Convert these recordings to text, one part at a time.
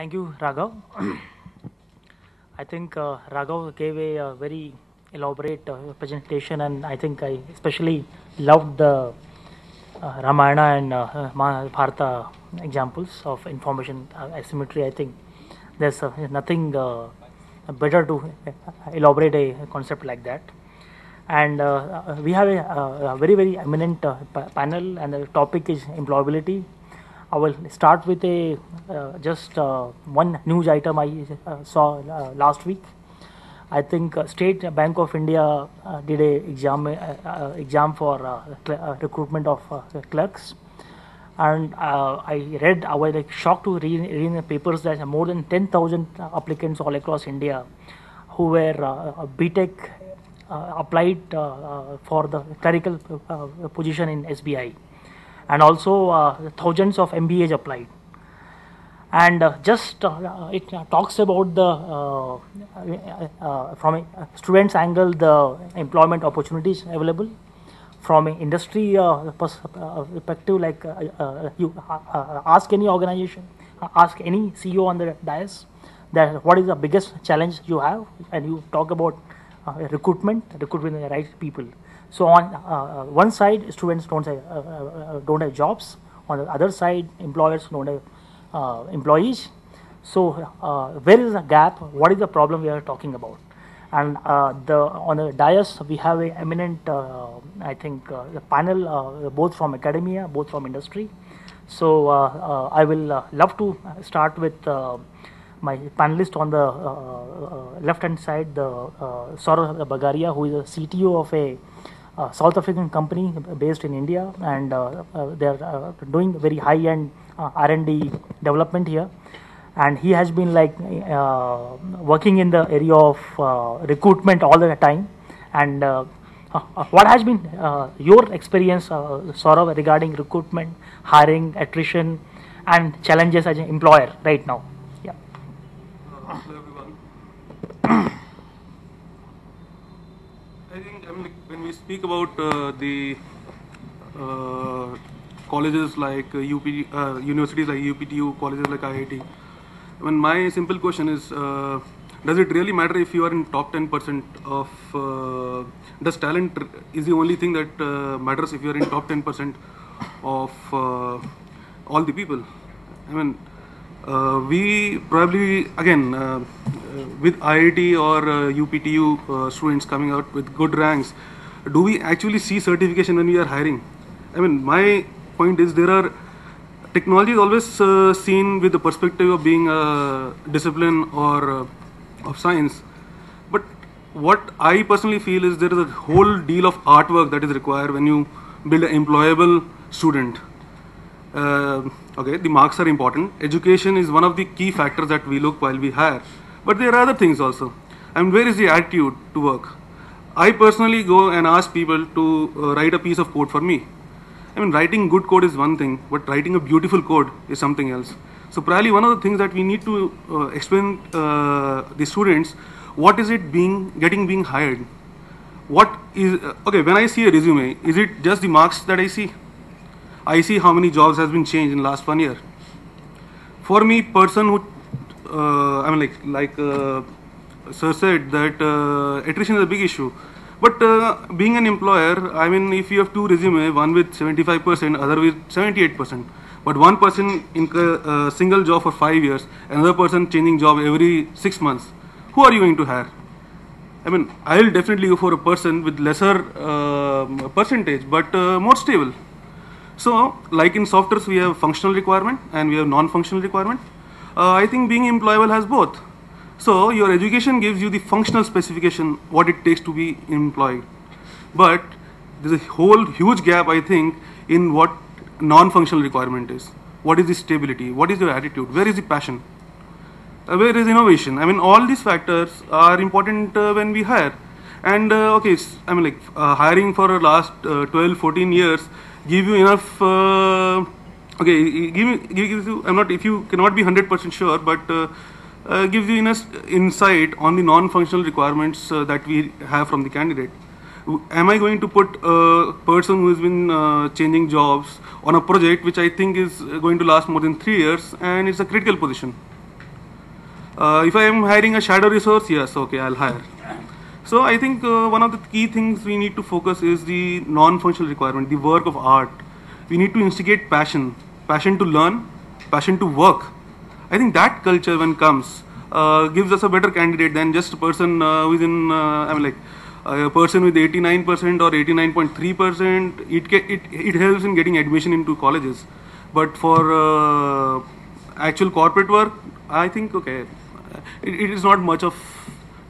Thank you, Raghav. I think Raghav gave a very elaborate presentation, and I think I especially loved the Ramayana and Mahabharata examples of information asymmetry. I think there's nothing better to elaborate a concept like that. And we have a very eminent panel, and the topic is employability. I will start with a just one news item I saw last week. I think State Bank of India did a exam for recruitment of clerks, and I was like shocked to read in the papers that more than 10,000 applicants all across India who were BTech applied for the clerical position in SBI, and also thousands of MBAs applied. And it talks about the from a student's angle, the employment opportunities available from an industry perspective. Like you ask any organization, ask any CEO on the dais that what is the biggest challenge you have, and you talk about recruitment the right people. So on one side, students don't have jobs. On the other side, employers don't have employees. So where is the gap? What is the problem we are talking about? And on the dais we have a eminent, I think, the panel both from academia, both from industry. So I will love to start with my panelist on the left hand side, the Saurav Bagaria, who is a CTO of a South African company based in India, and they are doing very high-end R&D development here, and he has been like working in the area of recruitment all the time. And what has been your experience, Saurav, regarding recruitment, hiring, attrition, and challenges as an employer right now? Yeah. Hello everyone. I think when we speak about the colleges like universities like UPTU, colleges like IIT, my simple question is, does it really matter if you are in top 10% of, does talent is the only thing that matters if you are in top 10% of all the people? We probably, again, with IIT or UPTU students coming out with good ranks, do we actually see certification when we are hiring? My point is, technology is always seen with the perspective of being a discipline or of science. But what I personally feel is there is a whole deal of artwork that is required when you build an employable student. Okay, the marks are important. Education is one of the key factors that we look while we hire. But there are other things also. Where is the attitude to work? I personally go and ask people to write a piece of code for me. Writing good code is one thing, but writing a beautiful code is something else. So probably one of the things that we need to explain the students, what is it being hired? What is, okay, when I see a resume, is it just the marks that I see? I see how many jobs has been changed in last 1 year. For me, person who, Sir said that attrition is a big issue. But being an employer, if you have two resumes, one with 75%, other with 78%, but one person in a single job for 5 years, another person changing job every 6 months, who are you going to hire? I will definitely go for a person with lesser percentage, but more stable. So, like in softwares, we have functional requirement and we have non-functional requirement. I think being employable has both. So your education gives you the functional specification, what it takes to be employed. But there's a whole huge gap, I think, in what non-functional requirement is. What is the stability? What is your attitude? Where is the passion? Where is innovation? All these factors are important when we hire. And hiring for the last 12, 14 years give you enough, gives you, if you cannot be 100% sure, but gives you enough insight on the non-functional requirements that we have from the candidate. Am I going to put a person who has been changing jobs on a project which I think is going to last more than 3 years and it's a critical position? If I am hiring a shadow resource, yes, okay, I'll hire. So I think one of the key things we need to focus is the non-functional requirement, the work of art. We need to instigate passion, passion to learn, passion to work. I think that culture when comes gives us a better candidate than just a person within, a person with 89% or 89.3%. It helps in getting admission into colleges. But for actual corporate work, I think, okay, it is not much of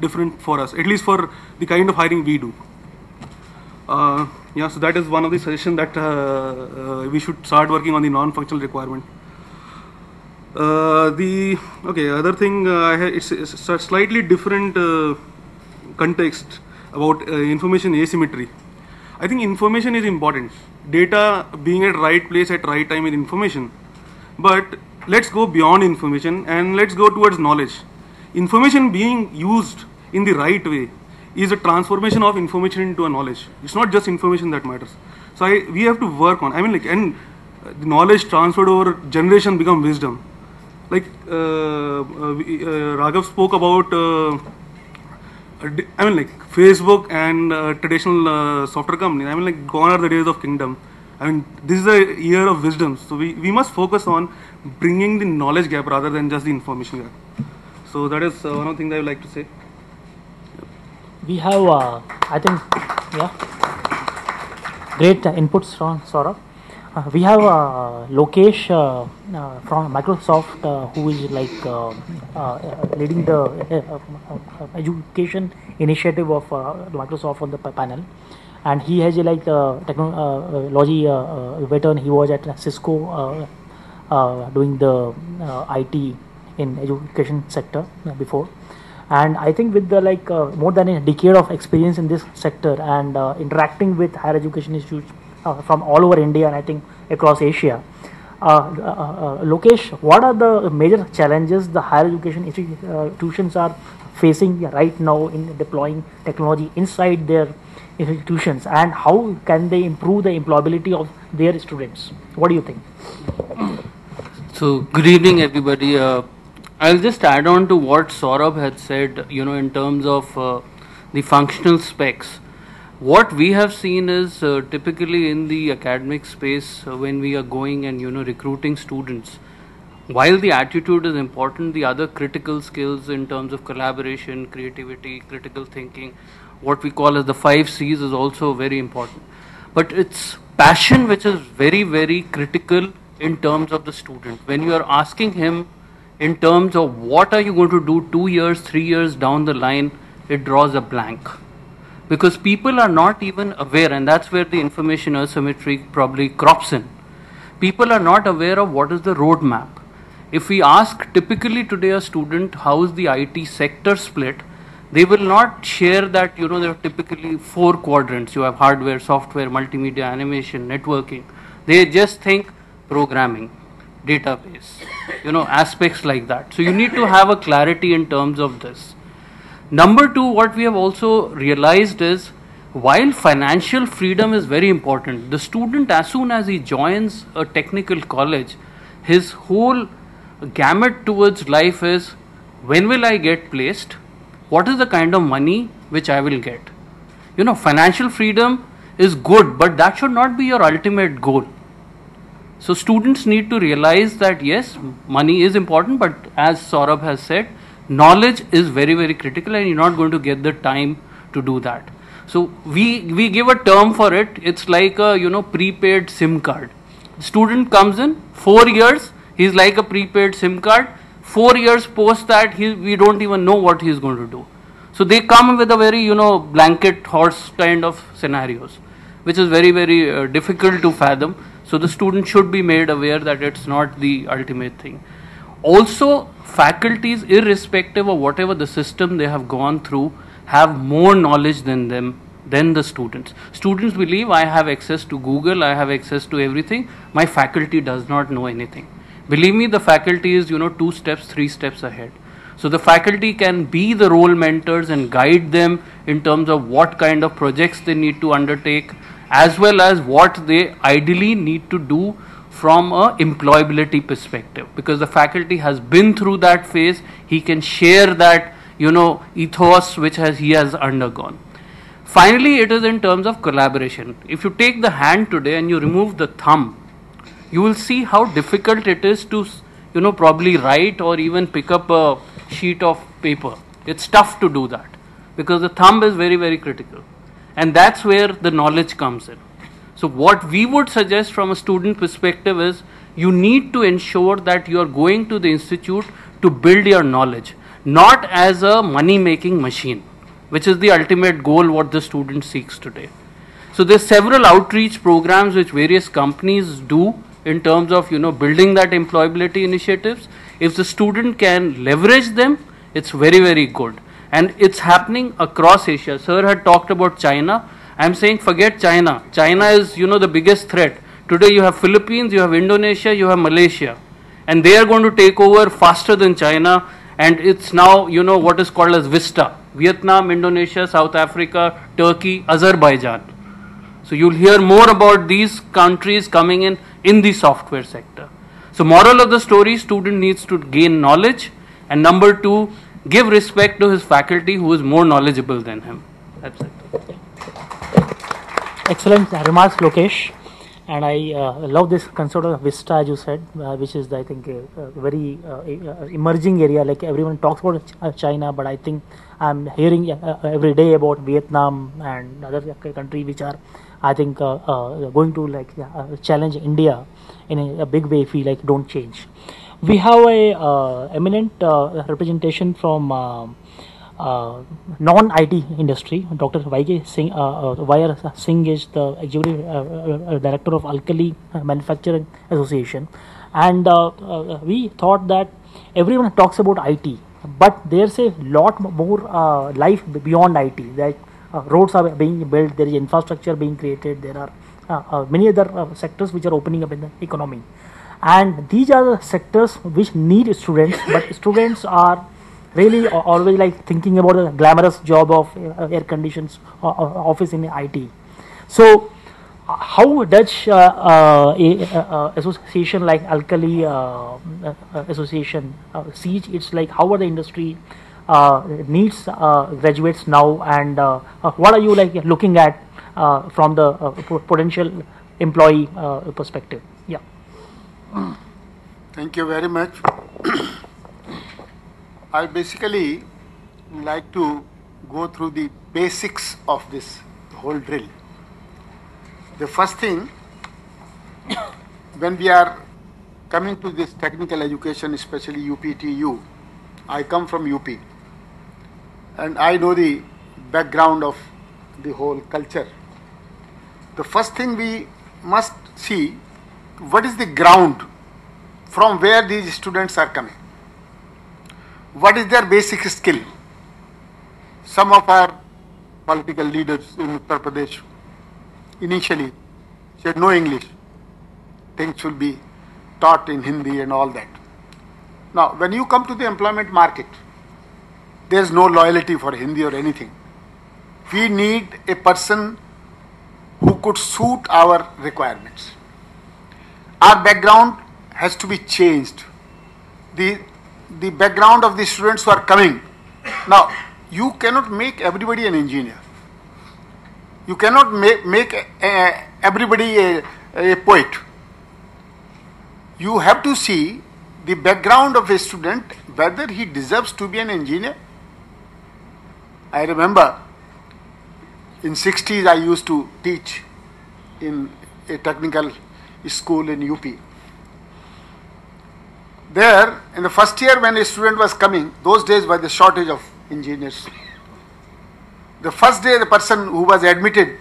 different for us, at least for the kind of hiring we do. Yeah, so that is one of the suggestions that we should start working on the non-functional requirement. Other thing, it's a slightly different context about information asymmetry. I think information is important. Data being at right place at right time is information. But let's go beyond information and let's go towards knowledge. Information being used in the right way is a transformation of information into a knowledge. It's not just information that matters. So we have to work on. And the knowledge transferred over generation become wisdom. Like Raghav spoke about, Facebook and traditional software company. Gone are the days of kingdom. This is a year of wisdom. So we must focus on bringing the knowledge gap rather than just the information gap. So that is one of the things I would like to say. We have, great inputs from Saurabh. We have Lokesh from Microsoft who is leading the education initiative of Microsoft on the panel, and he has technology veteran. He was at Cisco doing the IT in education sector before. And I think with the more than a decade of experience in this sector and interacting with higher education institutes from all over India and I think across Asia, Lokesh, what are the major challenges the higher education institutions are facing right now in deploying technology inside their institutions, and how can they improve the employability of their students? What do you think? So, good evening, everybody. I'll just add on to what Saurabh had said, in terms of the functional specs. What we have seen is typically in the academic space when we are going and, recruiting students, while the attitude is important, the other critical skills in terms of collaboration, creativity, critical thinking, what we call as the 5 C's is also very important. But it's passion which is very, very critical in terms of the student. When you are asking him in terms of what are you going to do 2 years, 3 years down the line, it draws a blank. Because people are not even aware, and that's where the information asymmetry probably crops in. People are not aware of what is the roadmap. If we ask typically today a student how is the IT sector split, they will not share that, there are typically 4 quadrants. You have hardware, software, multimedia, animation, networking. They just think programming, database, aspects like that. So you need to have a clarity in terms of this. Number 2, what we have also realized is, while financial freedom is very important, the student, as soon as he joins a technical college, his whole gamut towards life is, when will I get placed? What is the kind of money which I will get? Financial freedom is good, but that should not be your ultimate goal. So students need to realize that yes, money is important, but as Saurabh has said, knowledge is very, very critical and you're not going to get the time to do that. So we give a term for it. It's like a prepaid SIM card. Student comes in 4 years, he's like a prepaid SIM card. 4 years post that we don't even know what he's going to do. So they come with a very blanket horse kind of scenarios, which is very, very difficult to fathom. So the student should be made aware that it's not the ultimate thing. Also, faculties, irrespective of whatever the system they have gone through, have more knowledge than the students. Students believe I have access to Google, I have access to everything. My faculty does not know anything. Believe me, the faculty is 2 steps, 3 steps ahead. So the faculty can be the role mentors and guide them in terms of what kind of projects they need to undertake, as well as what they ideally need to do from a employability perspective, because the faculty has been through that phase. He can share that, ethos which he has undergone. Finally, it is in terms of collaboration. If you take the hand today and you remove the thumb, you will see how difficult it is to, probably write or even pick up a sheet of paper. It's tough to do that because the thumb is very, very critical. And that's where the knowledge comes in. So what we would suggest from a student perspective is you need to ensure that you are going to the institute to build your knowledge, not as a money-making machine, which is the ultimate goal what the student seeks today. So there's several outreach programs which various companies do in terms of, building that employability initiatives. If the student can leverage them, it's very, very good. And it's happening across Asia. Sir had talked about China. I'm saying forget China. China is, the biggest threat. Today you have Philippines, you have Indonesia, you have Malaysia. And they are going to take over faster than China. And it's now, what is called as VISTA. Vietnam, Indonesia, South Africa, Turkey, Azerbaijan. So you'll hear more about these countries coming in the software sector. So moral of the story, student needs to gain knowledge. And number two, give respect to his faculty who is more knowledgeable than him. That's it. Excellent remarks, Lokesh. And I love this concept of Vista, as you said, which is, I think, a very emerging area. Like everyone talks about China, but I think I'm hearing every day about Vietnam and other countries which are, I think, going to challenge India in a big way if we don't change. We have a eminent representation from non-IT industry. Dr. Y.R. Singh is the executive director of Alkali Manufacturing Association, and we thought that everyone talks about IT, but there's a lot more life beyond IT. That roads are being built, there is infrastructure being created, there are many other sectors which are opening up in the economy. And these are the sectors which need students, but students are really always thinking about the glamorous job of air conditions office in IT. So how does association like Alkali Association see it's how are the industry needs graduates now, and what are you looking at from the potential employee perspective? Yeah. Thank you very much. I basically like to go through the basics of this whole drill. The first thing, when we are coming to this technical education, especially UPTU, I come from UP and I know the background of the whole culture. The first thing we must see, what is the ground from where these students are coming? What is their basic skill? Some of our political leaders in Uttar Pradesh initially said no English, things should be taught in Hindi and all that. Now, when you come to the employment market, there is no loyalty for Hindi or anything. We need a person who could suit our requirements. Our background has to be changed. The background of the students who are coming. Now, you cannot make everybody an engineer. You cannot make everybody a poet. You have to see the background of a student, whether he deserves to be an engineer. I remember in 60s I used to teach in a technical school in UP. There, in the first year when a student was coming, those days was the shortage of engineers. The first day the person who was admitted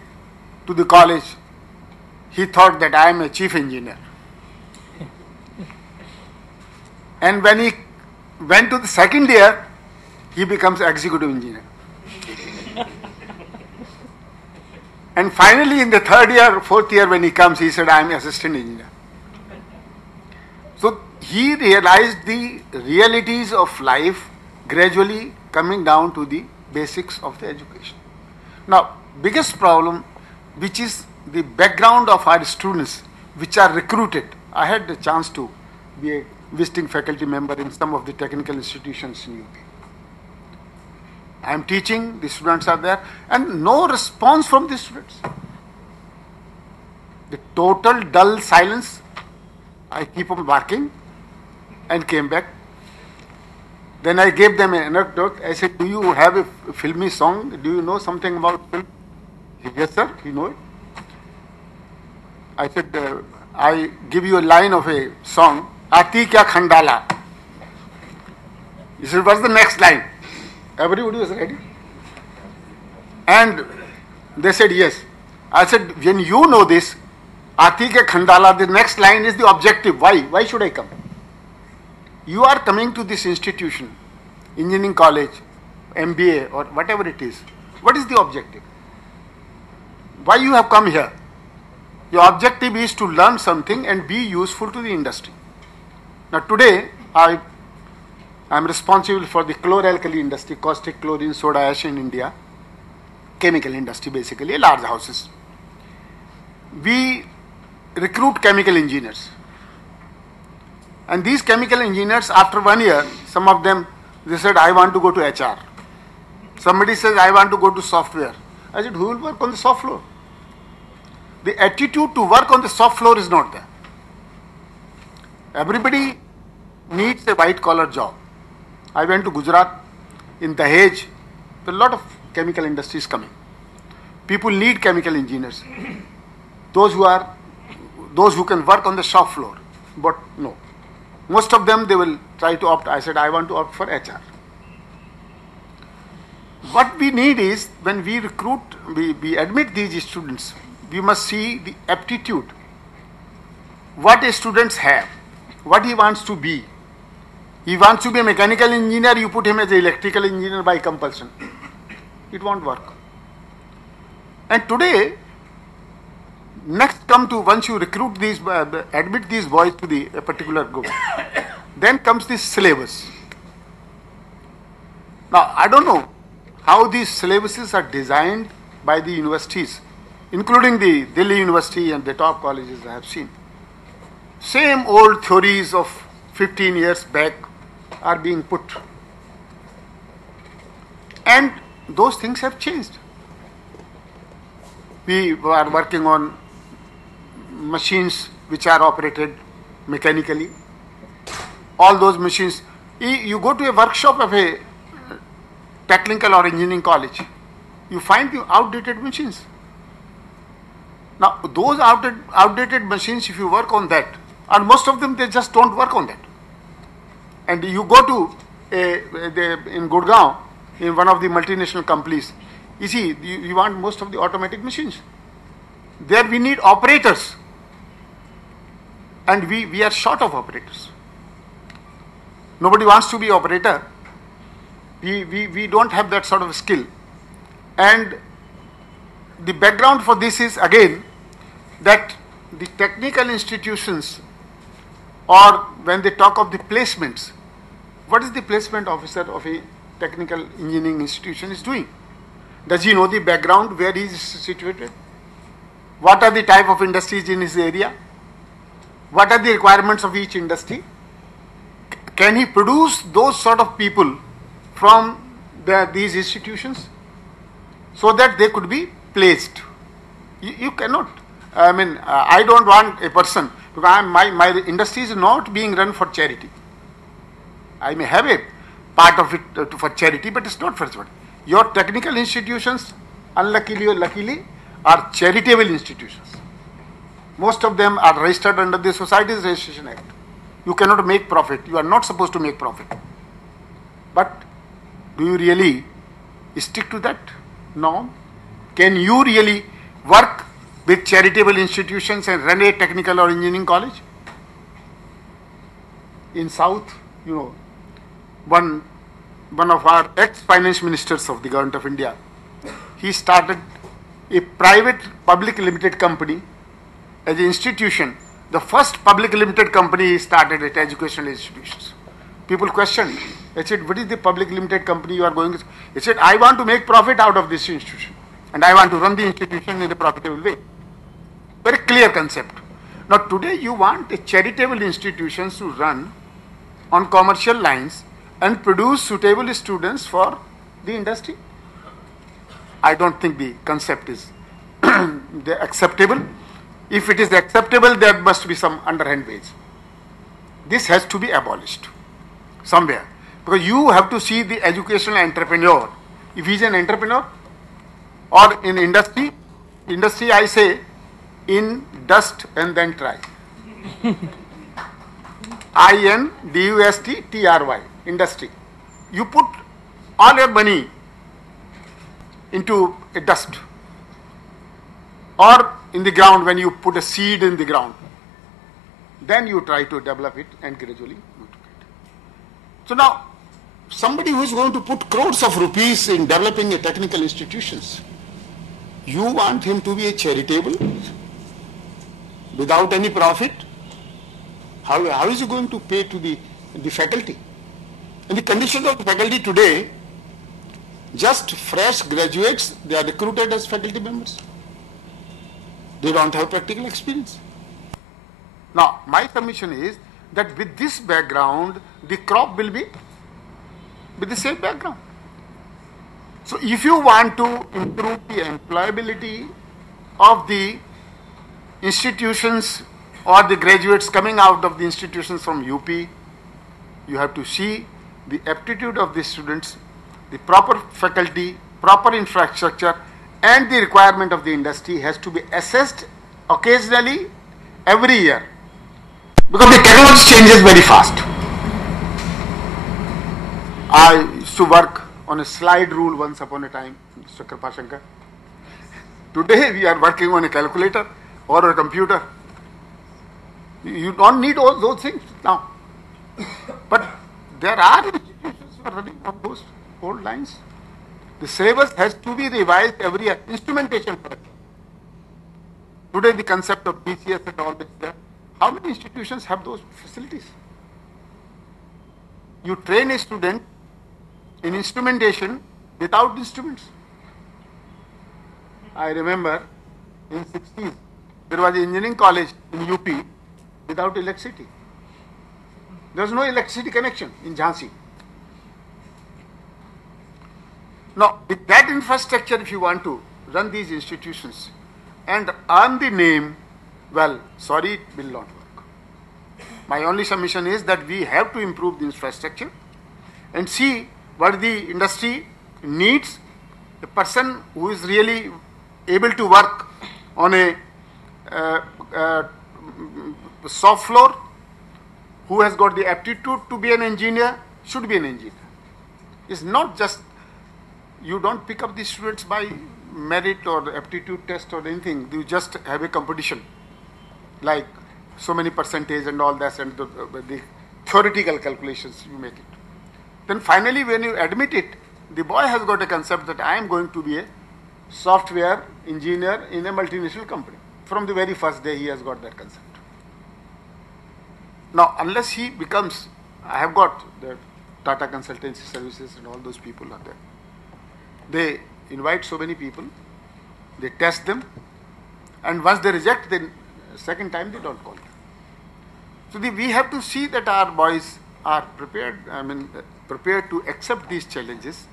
to the college, he thought that I am a chief engineer. And when he went to the second year, he becomes executive engineer. And finally in the third year, fourth year when he comes, he said, I am assistant engineer. So he realized the realities of life gradually coming down to the basics of the education. Now, biggest problem, which is the background of our students which are recruited I had the chance to be a visiting faculty member in some of the technical institutions in UP. I am teaching, the students are there, and no response from the students. The total dull silence. I keep on barking and came back. Then I gave them an anecdote. I said, do you have a filmy song? Do you know something about film? He said, yes, sir, you know it. I said, I give you a line of a song, Aati Kya Khandala. He said, what's the next line? Everybody was ready. And they said, yes. I said, when you know this, Aati Kya Khandala, the next line is the objective. Why? Why should I come? You are coming to this institution, engineering college, MBA or whatever it is. What is the objective? Why you have come here? Your objective is to learn something and be useful to the industry. Now today, I am responsible for the chlor-alkali industry, caustic, chlorine, soda ash in India. Chemical industry basically, large houses. We recruit chemical engineers. And these chemical engineers, after 1 year, some of them, they said, I want to go to HR. Somebody says, I want to go to software. I said, who will work on the soft floor? The attitude to work on the soft floor is not there. Everybody needs a white collar job. I went to Gujarat, in Dahej, there are a lot of chemical industries coming. People need chemical engineers. Those who can work on the shop floor. But no. Most of them, they will try to opt. I said, I want to opt for HR. What we need is, when we recruit, we admit these students, we must see the aptitude. What a students have, what he wants to be. He wants to be a mechanical engineer, you put him as an electrical engineer by compulsion. It won't work. And today, next come to, once you recruit these, admit these boys to a particular group, then comes the syllabus. Now, I don't know how these syllabuses are designed by the universities, including the Delhi University and the top colleges I have seen. Same old theories of 15 years back are being put. And those things have changed. We are working on machines which are operated mechanically. All those machines, you go to a workshop of a technical or engineering college, you find the outdated machines. Now, those outdated machines, if you work on that, and most of them, they just don't work on that. And you go to, in Gurgaon, in one of the multinational companies, you see, you want most of the automatic machines. There we need operators. And we are short of operators. Nobody wants to be operator. We don't have that sort of skill. And the background for this is, again, that the technical institutions, or when they talk of the placements, what is the placement officer of a technical engineering institution is doing? Does he know the background where he is situated? What are the type of industries in his area? What are the requirements of each industry? Can he produce those sort of people from these institutions so that they could be placed? You cannot. I mean, I don't want a person, because my industry is not being run for charity. I may have a part of it for charity, but it's not for charity. Your technical institutions, unluckily or luckily, are charitable institutions. Most of them are registered under the Societies Registration Act. You cannot make profit. You are not supposed to make profit. But do you really stick to that norm? Can you really work with charitable institutions and run a technical or engineering college? In South, you know, one of our ex-finance ministers of the government of India, he started a private public limited company as an institution. The first public limited company he started at educational institutions. People questioned. I said, what is the public limited company you are going to? He said, I want to make profit out of this institution and I want to run the institution in a profitable way. Very clear concept. Now today you want a charitable institutions to run on commercial lines and produce suitable students for the industry. I don't think the concept is acceptable. If it is acceptable, there must be some underhand wage. This has to be abolished somewhere, because you have to see the educational entrepreneur. If he is an entrepreneur or in industry I say in dust and then try. INDUSTTRY, industry. You put all your money into a dust or in the ground. When you put a seed in the ground, then you try to develop it and gradually multiply it. So now, somebody who is going to put crores of rupees in developing a technical institutions, you want him to be a charitable without any profit? How is he going to pay to the faculty? And the conditions of the faculty today, just fresh graduates, they are recruited as faculty members. They don't have practical experience. Now, my submission is that with this background, the crop will be with the same background. So, if you want to improve the employability of the institutions or the graduates coming out of the institutions from UP, you have to see the aptitude of the students, the proper faculty, proper infrastructure, and the requirement of the industry has to be assessed occasionally every year, because the technology changes very fast. I used to work on a slide rule once upon a time, Mr. Kripashankar. Today we are working on a calculator or a computer. You don't need all those things now. But there are institutions who are running on those old lines. The syllabus has to be revised every year. Instrumentation, for example. Today the concept of BCS and all this there. How many institutions have those facilities? You train a student in instrumentation without instruments. I remember in 60s there was an engineering college in UP without electricity. There was no electricity connection in Jhansi. Now, with that infrastructure, if you want to run these institutions and earn the name, well, sorry, it will not work. My only submission is that we have to improve the infrastructure and see what the industry needs. A person who is really able to work on a soft floor, who has got the aptitude to be an engineer, should be an engineer. It's not just, you don't pick up the students by merit or aptitude test or anything. You just have a competition, like so many percentage and all that, and the theoretical calculations you make it. Then finally when you admit it, the boy has got a concept that I am going to be a software engineer in a multinational company. From the very first day he has got that concept. Now, unless he becomes, I have got the Tata Consultancy Services and all those people are there. They invite so many people, they test them, and once they reject, then second time they don't call them. So we have to see that our boys are prepared, prepared to accept these challenges,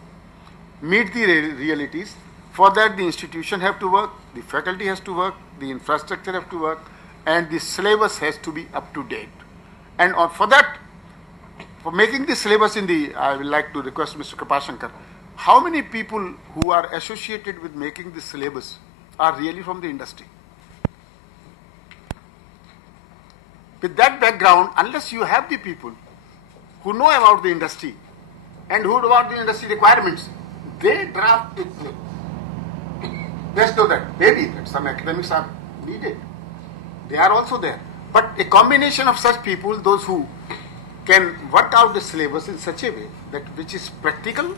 meet the realities. For that the institution have to work, the faculty has to work, the infrastructure have to work, and the syllabus has to be up to date. And for that, for making the syllabus I would like to request Mr. Kripashankar, how many people who are associated with making the syllabus are really from the industry? With that background, unless you have the people who know about the industry and who know about the industry requirements, they draft it. Let's do that. Maybe that some academics are needed. They are also there. But a combination of such people, those who can work out the syllabus in such a way that which is practical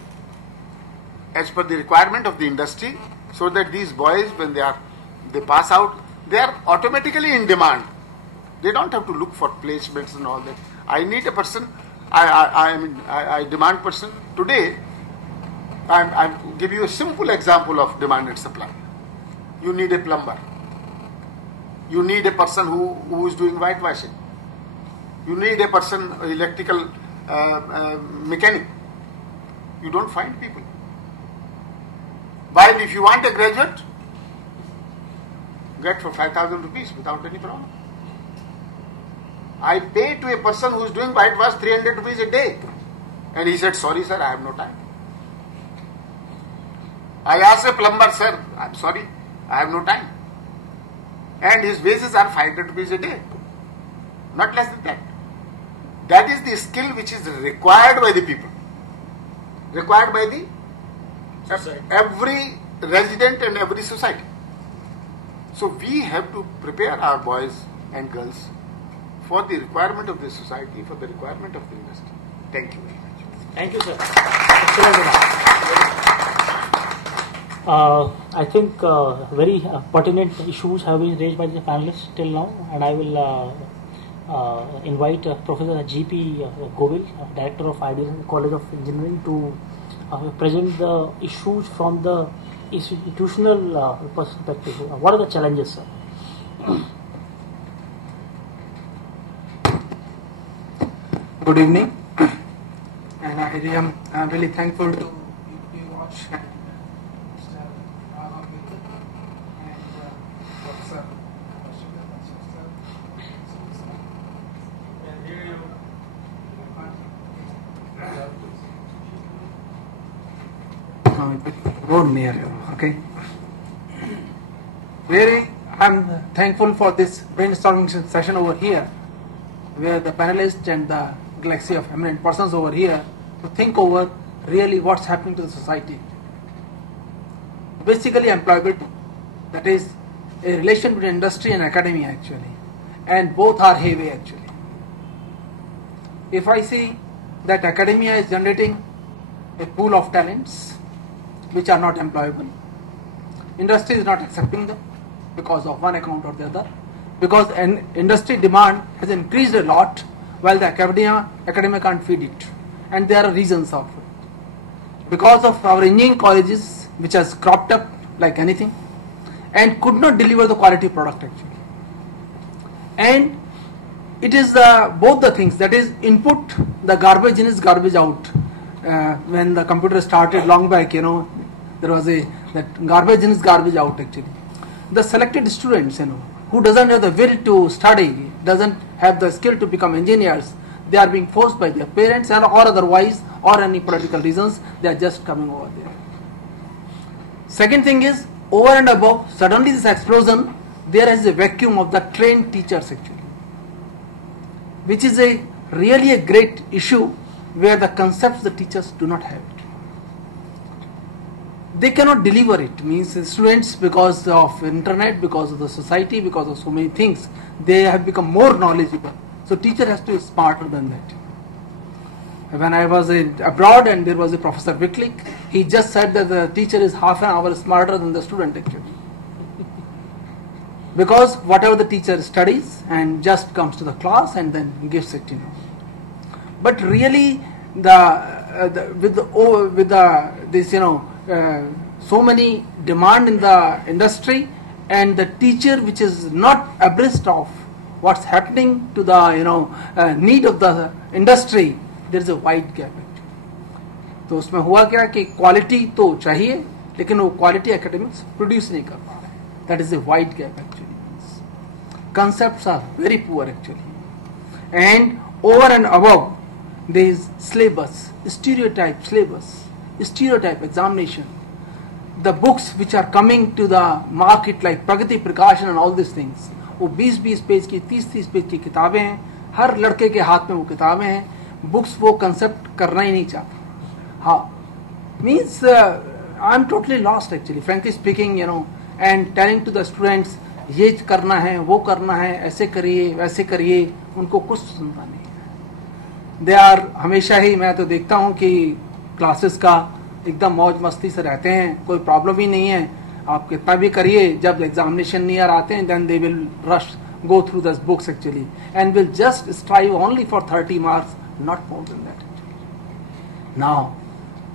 as per the requirement of the industry, so that these boys, when they pass out, they are automatically in demand. They don't have to look for placements and all that. I need a person. I demand person today. I give you a simple example of demand and supply. You need a plumber. You need a person who is doing whitewashing. You need a person, electrical mechanic. You don't find people. While if you want a graduate, get for 5,000 rupees without any problem. I pay to a person who is doing whitewash 300 rupees a day. And he said, sorry sir, I have no time. I asked a plumber, sir, I'm sorry, I have no time. And his wages are 500 rupees a day. Not less than that. That is the skill which is required by the people. Required by the every resident and every society. So we have to prepare our boys and girls for the requirement of the society, for the requirement of the industry. Thank you very much. Thank you, sir. Excellent remarks. I think very pertinent issues have been raised by the panelists till now, and I will invite Professor G.P. Govil, Director of Ideas College of Engineering, to present the issues from the institutional perspective. What are the challenges, sir? Good evening, and I am really thankful to you watch and Mr. Raghav and Professor. Go near you, okay? Really, I'm thankful for this brainstorming session over here, where the panelists and the galaxy of eminent persons over here to think over really what's happening to the society. Basically employability, that is a relation between industry and academia actually, and both are heavy actually. If I see that academia is generating a pool of talents which are not employable, industry is not accepting them because of one account or the other, because an industry demand has increased a lot while the academia can't feed it, and there are reasons of it. Because of our engineering colleges which has cropped up like anything and could not deliver the quality product actually, and it is both the things, that is input, the garbage in is garbage out. When the computer started long back, there was that garbage in is garbage out actually. The selected students, who doesn't have the will to study, doesn't have the skill to become engineers, they are being forced by their parents or otherwise, or any political reasons, they are just coming over there. Second thing is, over and above, suddenly this explosion, there is a vacuum of the trained teachers actually, which is really a great issue, where the concepts the teachers do not have it. They cannot deliver it, means students, because of internet, because of the society, because of so many things, they have become more knowledgeable. So teacher has to be smarter than that. When I was abroad and there was a Professor Wicklick, he just said that the teacher is half an hour smarter than the student actually. Because whatever the teacher studies and just comes to the class and then gives it, But really, so many demand in the industry, and the teacher which is not abreast of what's happening to the need of the industry, there is a wide gap. तो उसमें हुआ क्या कि quality तो चाहिए, लेकिन वो quality academics produce नहीं कर पा रहे. That is a wide gap actually. Concepts are very poor actually, and over and above, there is syllabus, stereotype syllabus, stereotype examination. The books which are coming to the market like Pragati Prakashan and all these things, वो 20-20 page की 30-30 page की किताबें हैं, हर लड़के के हाथ में वो किताबें हैं, बुक्स वो कंसेप्ट करना ही नहीं चाहता. हाँ, means I'm totally lost actually, frankly speaking, and telling to the students ये करना है, वो करना है, ऐसे करिए, वैसे करिए, उनको कुछ सुनता नहीं है. दे आर हमेशा ही, मैं तो देखता हूँ कि क्लासेस का एकदम मौज मस्ती से रहते हैं, कोई प्रॉब्लम ही नहीं है, आप कितना भी करिए, जब एग्जामिनेशन नियर आते हैं then they will rush go through those books actually and will just strive only for 30 marks, not more than that actually. Now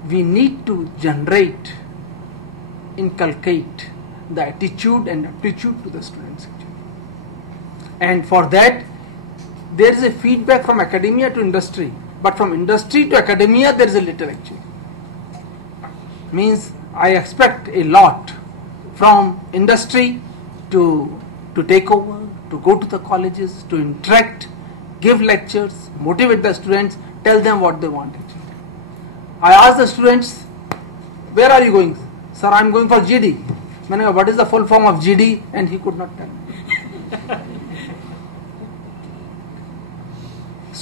we need to generate, inculcate the attitude and aptitude to the students actually. And for that, there is a feedback from academia to industry, but from industry to academia there is a little actually. Means I expect a lot from industry to take over, to go to the colleges, to interact, give lectures, motivate the students, tell them what they want actually. I asked the students, where are you going? Sir, I am going for GD. What is the full form of GD? And he could not tell me.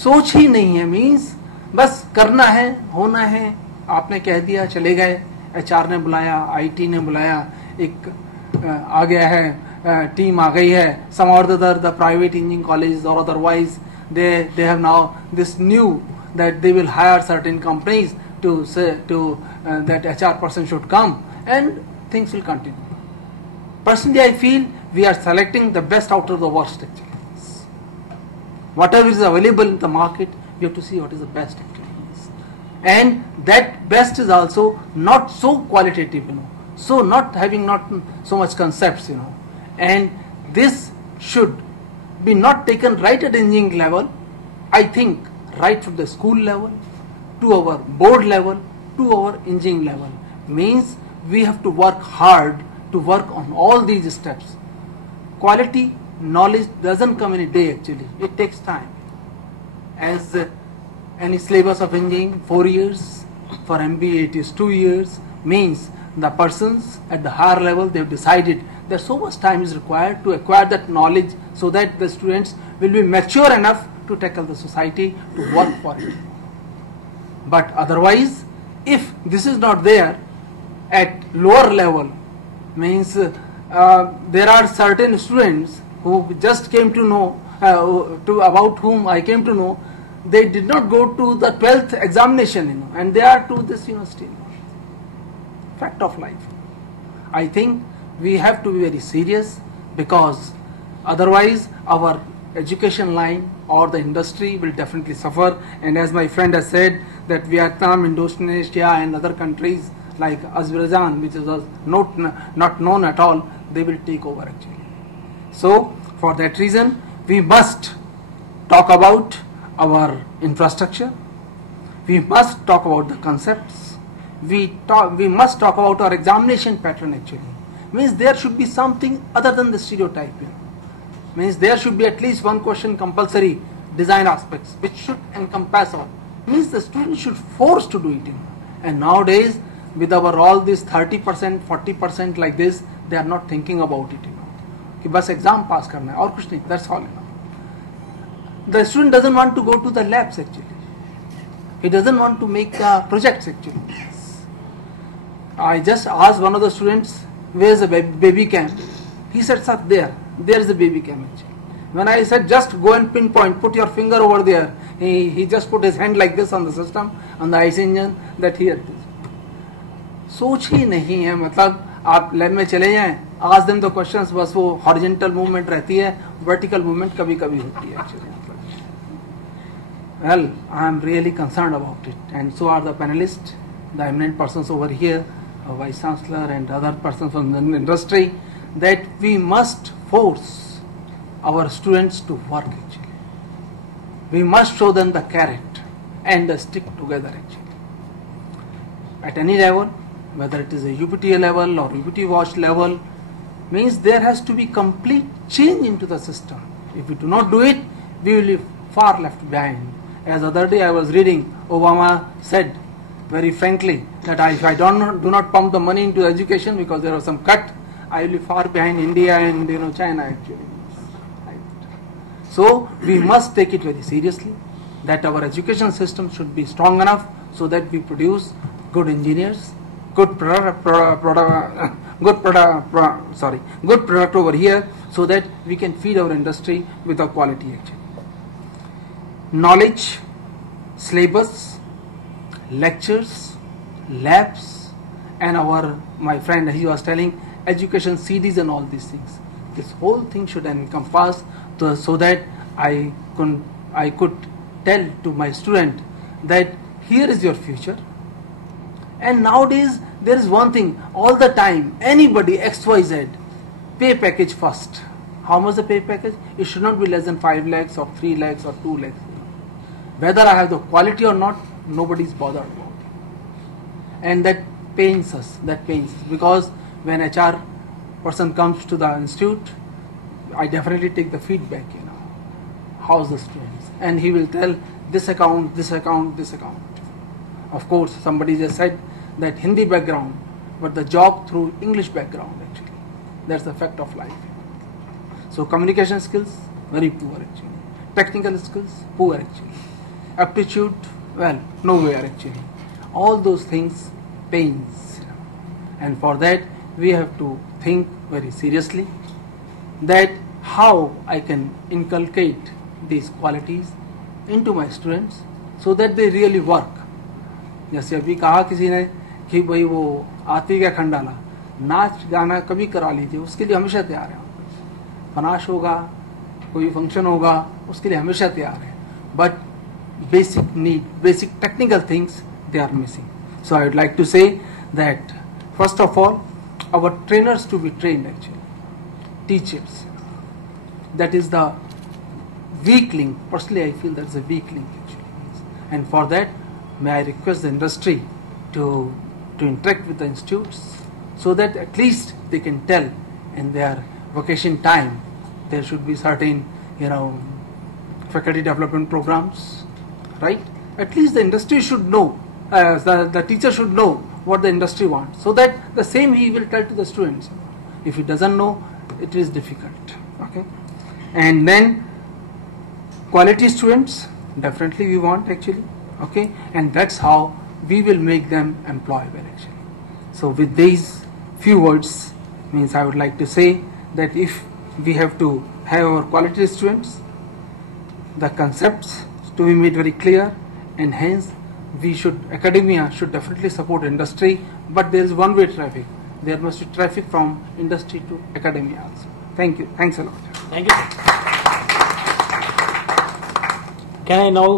सोच ही नहीं है, means बस करना है, होना है, आपने कह दिया चले गए, HR ने बुलाया, IT ने बुलाया, एक आ गया है, टीम आ गई है, some or the other, the private engineering colleges or otherwise, they have now this new that they will hire certain companies to say that HR person should come, and things will continue. Personally, I feel we are selecting the best out of the worst actually. Whatever is available in the market, we have to see what is the best actually. And that best is also not so qualitative, so not having not so much concepts, and this should be not taken right at engineering level. I think right from the school level to our board level to our engineering level, means we have to work hard to work on all these steps. Quality knowledge doesn't come in a day actually, it takes time. As any syllabus of engineering 4 years, for MBA it is 2 years, means the persons at the higher level, they have decided that so much time is required to acquire that knowledge so that the students will be mature enough to tackle the society, to work for it. But otherwise, if this is not there at lower level, means there are certain students who just came to know, about whom I came to know, they did not go to the 12th examination, and they are to this university. Fact of life. I think we have to be very serious, because otherwise our education line or the industry will definitely suffer. And as my friend has said, that Vietnam, Indonesia and other countries like Azerbaijan, which is not known at all, they will take over actually. So for that reason, we must talk about our infrastructure, we must talk about the concepts, we must talk about our examination pattern actually. Means there should be something other than the stereotyping. Means there should be at least one question compulsory design aspects which should encompass all. Means the student should force to do it. And nowadays with our all this 30%, 40% like this, they are not thinking about it. कि बस exam pass करना है और कुछ नहीं, that's all. The student doesn't want to go to the labs actually. He doesn't want to make projects actually. I just asked one of the students, where is the baby cam? He said, sir, there is the baby cam actually. When I said just go and pinpoint, put your finger over there, he just put his hand like this on the system, on the IC engine, that here it is. सोच ही नहीं है, मतलब आप lab में चले जाएं, ask them the questions, बस वो horizontal movement रहती है, vertical movement कभी कभी होती है actually. Well, I am really concerned about it, and so are the panelists, the eminent persons over here, Vice Chancellor and other persons from the industry, that we must force our students to work actually. We must show them the carrot and the stick together actually. At any level, whether it is a UPTA level or UPT Watch level, means there has to be complete change into the system. If we do not do it, we will be far left behind. As other day I was reading, Obama said very frankly that if I do not pump the money into education because there was some cut, I will be far behind India and China actually. So we must take it very seriously that our education system should be strong enough so that we produce good engineers, good product over here, so that we can feed our industry with our quality actually. Knowledge, syllabus, lectures, labs, and my friend he was telling education CDs and all these things. This whole thing should encompass so that I could tell to my student that here is your future. And nowadays there is one thing all the time, anybody XYZ, pay package first. How much the pay package? It should not be less than 5 lakhs or 3 lakhs or 2 lakhs. Whether I have the quality or not, nobody is bothered about it. And that pains us, because when HR person comes to the institute, I definitely take the feedback, how's the students? And he will tell this account, this account, this account. Of course, somebody just said that Hindi background, but the job through English background actually. That's the fact of life. So communication skills, very poor actually. Technical skills, poor actually. Aptitude, well, nowhere actually. All those things pains. And for that, we have to think very seriously that how I can inculcate these qualities into my students so that they really work. जैसे अभी कहा किसी ने कि भाई वो आरती का खंडाला नाच गाना कभी करा लीजिए, उसके लिए हमेशा तैयार है. फनाश होगा, कोई फंक्शन होगा, उसके लिए हमेशा तैयार है. But basic need, basic technical things they are missing. So I would like to say that first of all our trainers to be trained actually, teachers. That is the weak link. Personally, I feel that's a weak link actually. And for that, may I request the industry to interact with the institutes so that at least they can tell in their vacation time there should be certain, faculty development programs, right? At least the industry should know, the teacher should know what the industry wants, so that the same he will tell to the students. If he doesn't know, it is difficult. Okay, and then quality students definitely we want actually. Okay, and that's how we will make them employable actually. So with these few words, means I would like to say that if we have to have our quality students, the concepts to be made very clear, and hence academia should definitely support industry, but there is one-way traffic. There must be traffic from industry to academia also. Thank you. Thanks a lot. Thank you. Can I now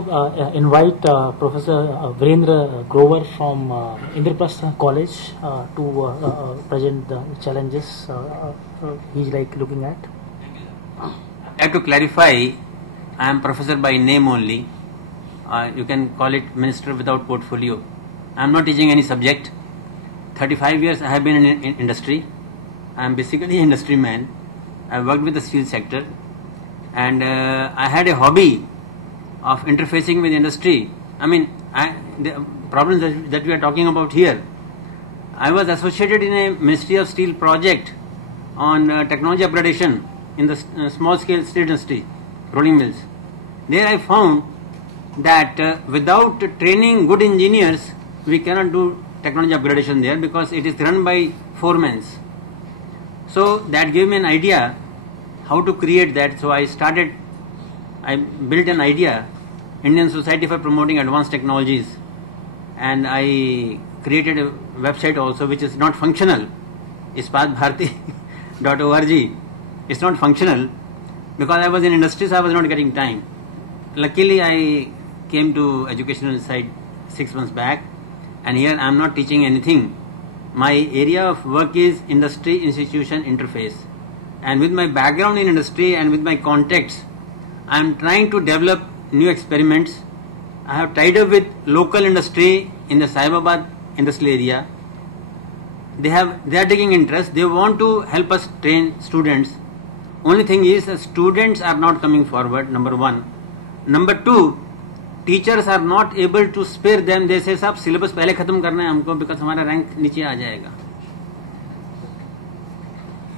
invite Professor Virendra Grover from Indraprastha College to present the challenges he's looking at. I have to clarify, I am professor by name only. You can call it minister without portfolio. I am not teaching any subject. 35 years I have been in industry. I am basically an industry man. I worked with the steel sector, and I had a hobby of interfacing with industry. I mean, the problems that we are talking about here. I was associated in a Ministry of Steel project on technology upgradation in the small scale steel industry, rolling mills. There I found that without training good engineers, we cannot do technology upgradation there, because it is run by foremen. So that gave me an idea how to create that. So I built an idea, Indian Society for Promoting Advanced Technologies, and I created a website also which is not functional, ispatbharati.org. It's not functional because I was in industry, so I was not getting time. Luckily, I came to educational side 6 months back, and here I am not teaching anything. My area of work is industry institution interface, and with my background in industry and with my contacts, I am trying to develop new experiments. I have tied up with local industry in the Saibabad industrial area. They are taking interest. They want to help us train students. Only thing is, students are not coming forward, number one. Number two, teachers are not able to spare them. They say, साहब syllabus पहले खत्म करना है हमको, because हमारा rank नीचे आ जाएगा.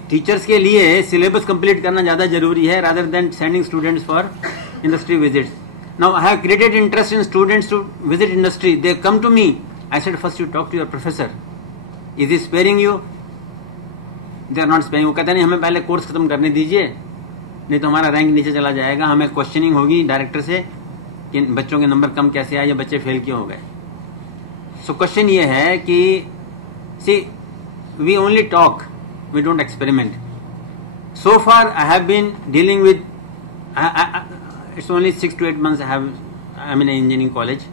Teachers के लिए syllabus complete करना ज़्यादा जरूरी है, rather than sending students for industry visits. Now I have created interest in students to visit industry. They come to me. I said, first you talk to your professor. Is he sparing you? They are not sparing. वो कहते नहीं, हमें पहले course खत्म करने दीजिए, नहीं तो हमारा रैंक नीचे चला जाएगा. हमें क्वेश्चनिंग होगी डायरेक्टर से कि बच्चों के नंबर कम कैसे आए या बच्चे फेल क्यों हो गए. सो क्वेश्चन ये है कि see we only talk, we don't experiment. So far I have been dealing with, it's only 6 to 8 months I'm in an engineering college.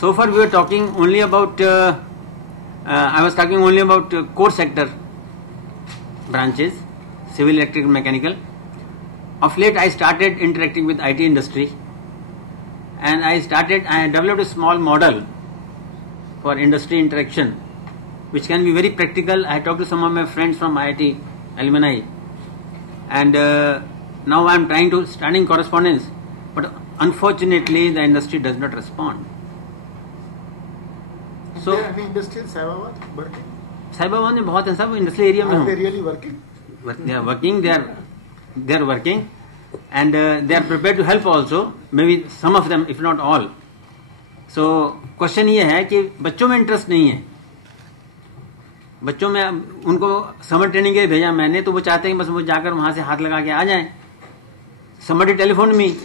So far we were talking only about I was talking only about core sector branches. civil, electrical, mechanical. Of late, I started interacting with IT industry, and I developed a small model for industry interaction, which can be very practical. I talked to some of my friends from IIT alumni, and now I am trying to starting correspondence, but unfortunately, the industry does not respond. So, Is there any industry in Saibabad working? Sahibabad में बहुत है सब industrial area में Are हूँ. they really working? They are working. They are working, and they are prepared to help also. Maybe some of them, if not all. So question ये है कि बच्चों में इंटरेस्ट नहीं है. बच्चों में उनको समर ट्रेनिंग के लिए भेजा मैंने, तो वो चाहते हैं बस वो जाकर वहां से हाथ लगा के आ जाएं. समबडी टेलीफोन में,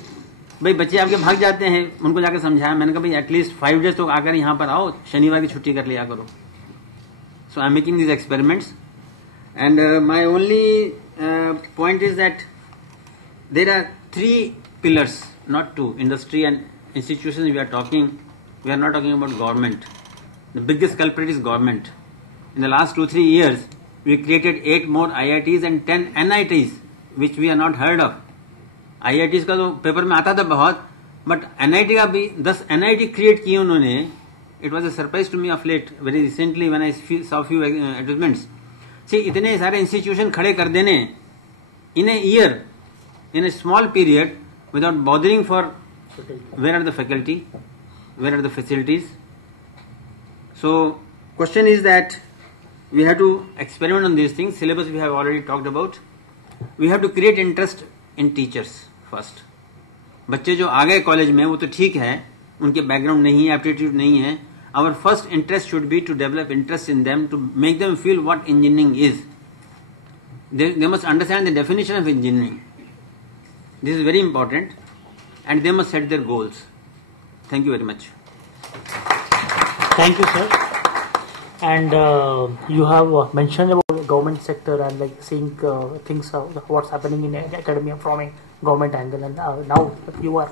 भाई बच्चे आपके भाग जाते हैं. उनको जाकर समझाया मैंने कहा भाई एटलीस्ट 5 डेज तो आकर यहाँ पर आओ, शनिवार की छुट्टी कर लिया करो. So I am making these experiments, and my only point is that there are 3 pillars, not 2. Industry and institutions we are not talking about government. The biggest culprit is government. In the last 2-3 years, we created 8 more IITs and 10 NITs, which we are not heard of. IITs का तो paper में आता था बहुत, but NIT का भी 10 NIT create किए उन्होंने. It was a surprise to me of late, very recently when I saw few advertisements. See, इतने सारे institution खड़े कर देने in a year, in a small period, without bothering for where are the faculty, where are the facilities. So, question is that we have to experiment on these things. Syllabus we have already talked about. We have to create interest in teachers first. बच्चे जो आ गए college में वो तो ठीक है, उनके background नहीं है, एप्टीट्यूड नहीं है. Our first interest should be to develop interest in them, to make them feel what engineering is. They must understand the definition of engineering. This is very important, and they must set their goals. Thank you very much. Thank you, sir. And you have mentioned about government sector and like seeing things, what's happening in academia from a government angle, and now you are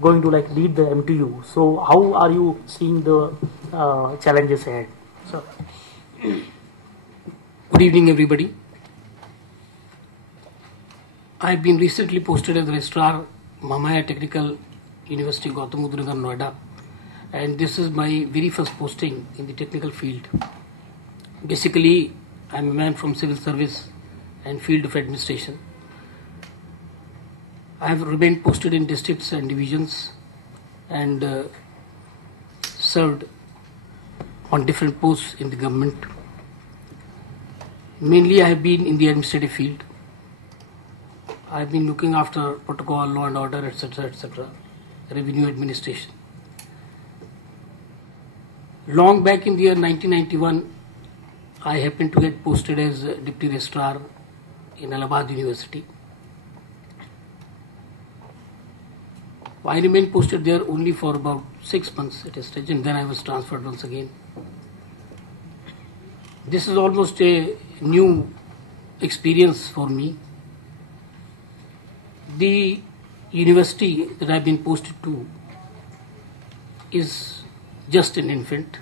going to like lead the MTU. So how are you seeing the challenges ahead? So, good evening, everybody. I have been recently posted as registrar, Mamaya Technical University, Gautam Buddha Nagar, Noida, and this is my very first posting in the technical field. Basically, I am a man from civil service and field of administration. I have remained posted in districts and divisions and served on different posts in the government. Mainly I have been in the administrative field. I have been looking after protocol, law and order, etc., revenue administration. Long back in the year 1991, I happened to get posted as Deputy Registrar in Allahabad University. I remained posted there only for about 6 months at a stage, and then I was transferred once again. This is almost a new experience for me. The university that I have been posted to is just an infant,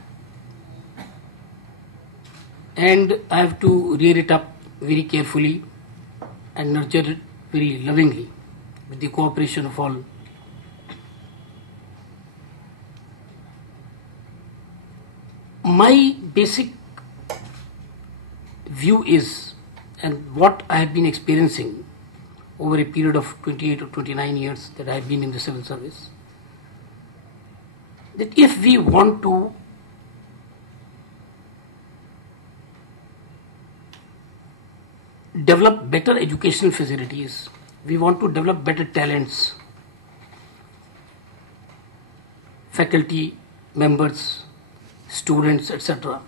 and I have to rear it up very carefully and nurture it very lovingly with the cooperation of all. My basic view is, and what I have been experiencing over a period of 28 or 29 years that I have been in the civil service, that if we want to develop better educational facilities, we want to develop better talents, faculty members, students, etc.,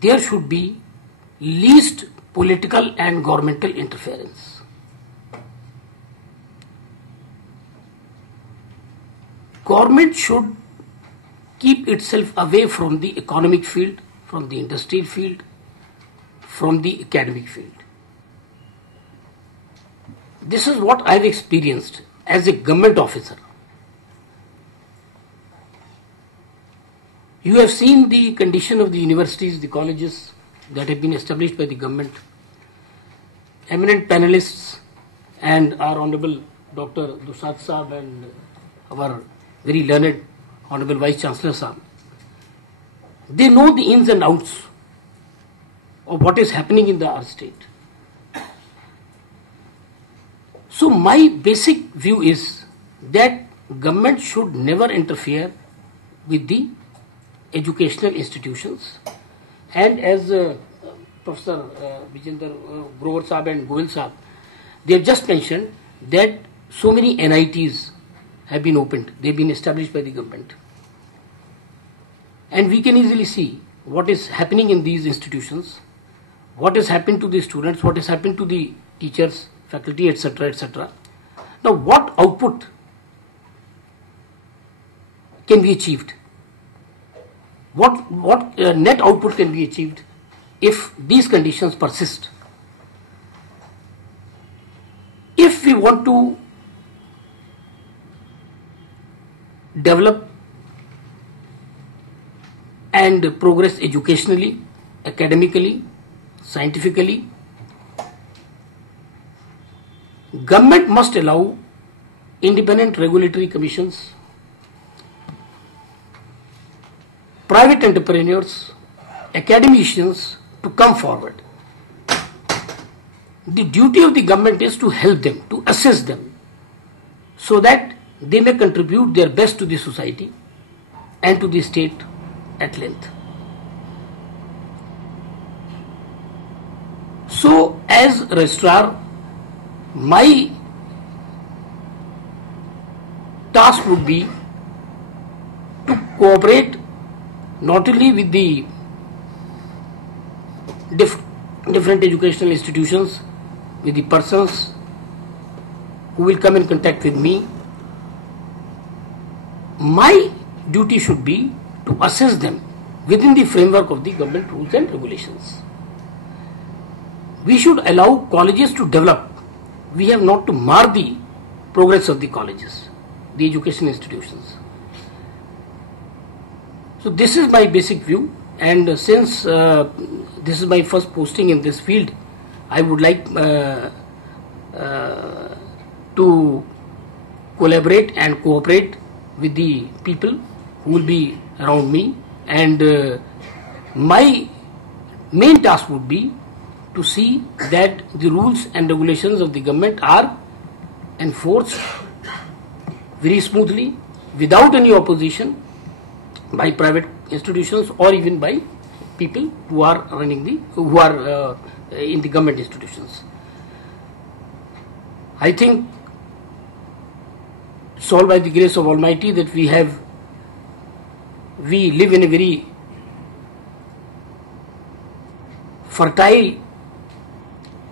there should be least political and governmental interference. Government should keep itself away from the economic field, from the industrial field, from the academic field. This is what I have experienced as a government officer. You have seen the condition of the universities, the colleges that have been established by the government eminent panelists and our Honorable Dr. Dusad Saab and our very learned Honorable Vice Chancellor Saab, they know the ins and outs of what is happening in our state. So my basic view is that government should never interfere with the educational institutions, and as Professor Vijender Grover Saab and Goel Saab, they have just mentioned that so many NITs have been opened, they have been established by the government. And we can easily see what is happening in these institutions, what has happened to the students, what has happened to the teachers, faculty, etc., etc. Now, what output can be achieved? What net output can be achieved if these conditions persist? If we want to develop and progress educationally, academically, scientifically, government must allow independent regulatory commissions, private entrepreneurs, academicians to come forward. The duty of the government is to help them, to assist them, so that they may contribute their best to the society and to the state at length. So, as registrar, my task would be to cooperate not only with the different educational institutions, with the persons who will come in contact with me. My duty should be to assist them within the framework of the government rules and regulations. We should allow colleges to develop. We have not to mar the progress of the colleges, the education institutions. So this is my basic view, and since this is my first posting in this field, I would like to collaborate and cooperate with the people who will be around me, and my main task would be to see that the rules and regulations of the government are enforced very smoothly, without any opposition by private institutions or even by people who are running who are in the government institutions. I think it's all by the grace of Almighty that we live in a very fertile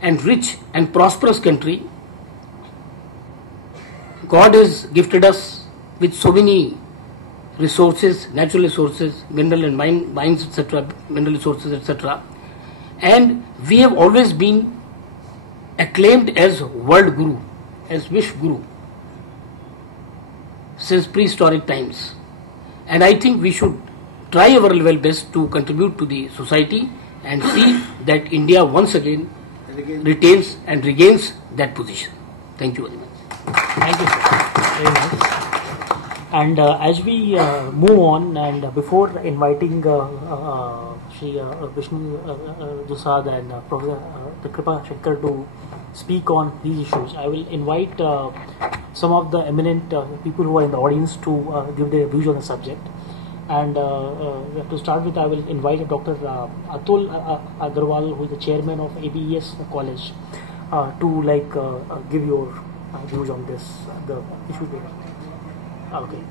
and rich and prosperous country. God has gifted us with so many resources, natural resources, mineral and mines, etc., mineral resources, etc. And we have always been acclaimed as world guru, as wish guru, since prehistoric times. And I think we should try our level best to contribute to the society and see that India once again retains and regains that position. Thank you very much. Thank you, sir. Very nice. And as we move on, and before inviting Shri Vishnu Dusad and Professor Kripa Shankar to speak on these issues, I will invite some of the eminent people who are in the audience to give their views on the subject. And to start with, I will invite Dr. Atul Agarwal, who is the chairman of ABES College, to give your views on this, the issue there. Okay.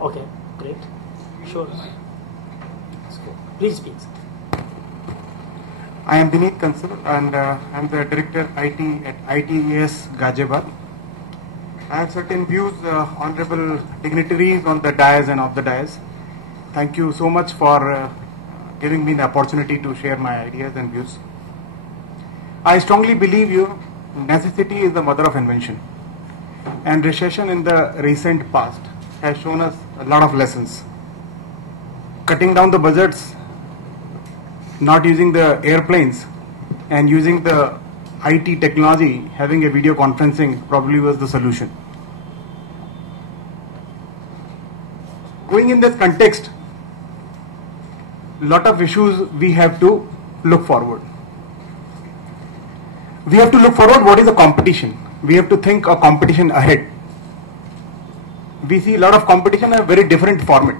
Okay, great. Sure. Please speak. I am Vineet Kansal, and I am the Director IT at ITES Ghaziabad. I have certain views, honorable dignitaries on the dais and off the dais. Thank you so much for giving me the opportunity to share my ideas and views. I strongly believe necessity is the mother of invention, and recession in the recent past has shown us a lot of lessons. Cutting down the budgets, not using the airplanes, and using the IT technology, having a video conferencing probably was the solution. Going in this context, lot of issues we have to look forward. We have to look forward what is the competition. We have to think of competition ahead. We see a lot of competition in a very different format.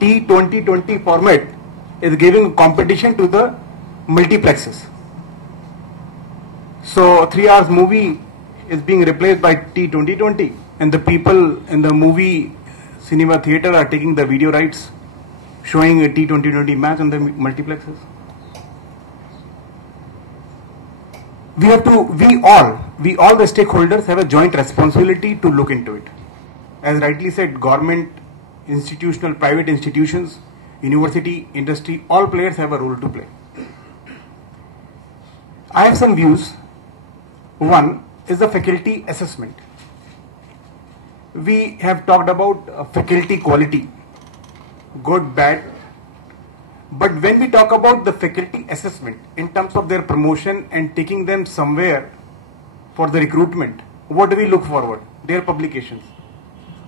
T2020 format is giving competition to the multiplexes. So 3 hours movie is being replaced by T2020, and the people in the movie cinema theater are taking the video rights, showing a T2020 match on the multiplexes. We all the stakeholders have a joint responsibility to look into it. As rightly said, government, institutional, private institutions, university, industry, all players have a role to play. I have some views. One is the faculty assessment. We have talked about faculty quality, good, bad. But when we talk about the faculty assessment in terms of their promotion and taking them somewhere for the recruitment, what do we look forward? Their publications.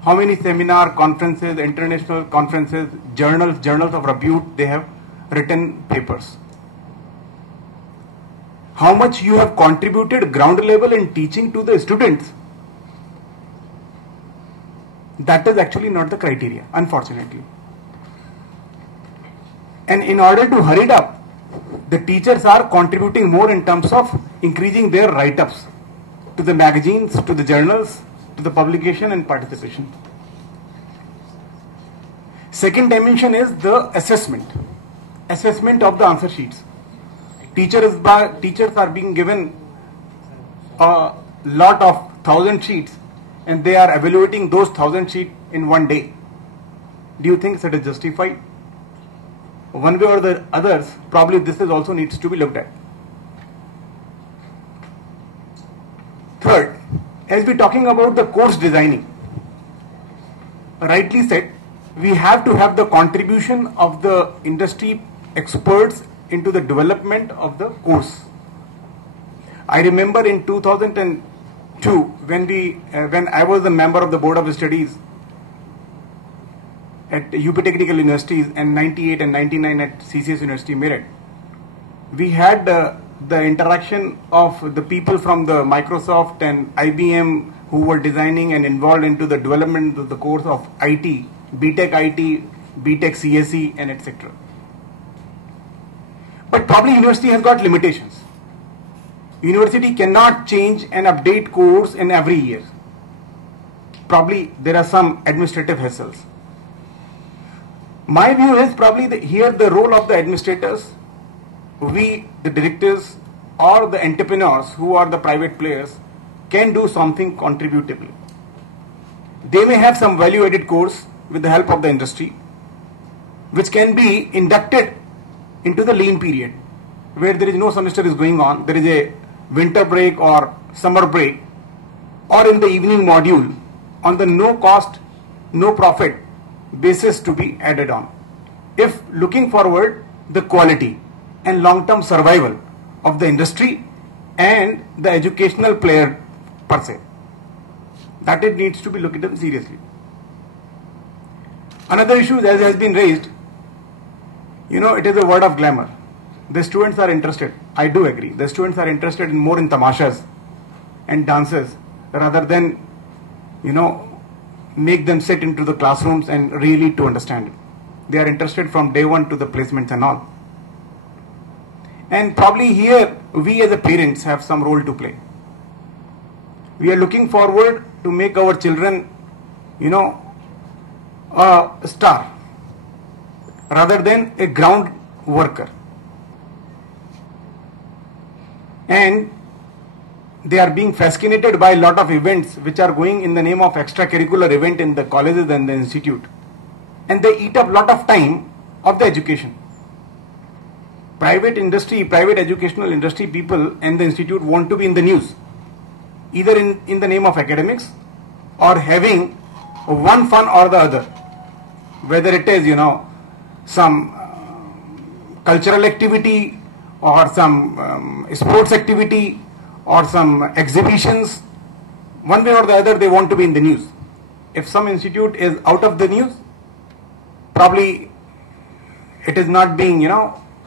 How many seminar, conferences, international conferences, journals of repute they have written papers. How much you have contributed ground level in teaching to the students. That is actually not the criteria, unfortunately. And in order to hurry it up, the teachers are contributing more in terms of increasing their write-ups to the magazines, to the journals, to the publication and participation. Second dimension is the assessment of the answer sheets. Teachers are being given a lot of 1,000 sheets and they are evaluating those 1,000 sheets in one day. Do you think that is justified? One way or the others, probably this is also needs to be looked at. Third, as we're talking about the course designing, rightly said, we have to have the contribution of the industry experts into the development of the course. I remember in 2002 when I was a member of the Board of Studies at UP Technical Universities and 98 and 99 at CCS University Meerut, we had the interaction of the people from the Microsoft and IBM who were designing and involved into the development of the course of IT, BTech IT, BTech CSE and etc. But probably university has got limitations. University cannot change and update course in every year. Probably there are some administrative hassles. My view is probably here the role of the administrators, we, the directors or the entrepreneurs who are the private players can do something contributively. They may have some value added course with the help of the industry which can be inducted into the lean period where there is no semester is going on, there is a winter break or summer break, or in the evening module on the no cost, no profit basis to be added on. If looking forward the quality and long-term survival of the industry and the educational player per se, that it needs to be looked at seriously. Another issue as has been raised, it is a word of glamour. The students are interested. I do agree. The students are interested in more in tamashas and dances rather than, make them sit into the classrooms and really to understand it. They are interested from day one to the placements and all. And probably here we as a parents have some role to play. We are looking forward to make our children, a star rather than a ground worker. And they are being fascinated by a lot of events which are going in the name of extracurricular event in the colleges and the institute. And they eat up a lot of time of the education. Private industry, private educational industry people and the institute want to be in the news, either in the name of academics or having one fun or the other, whether it is, some cultural activity or some sports activity or some exhibitions, one way or the other they want to be in the news. If some institute is out of the news, probably it is not being,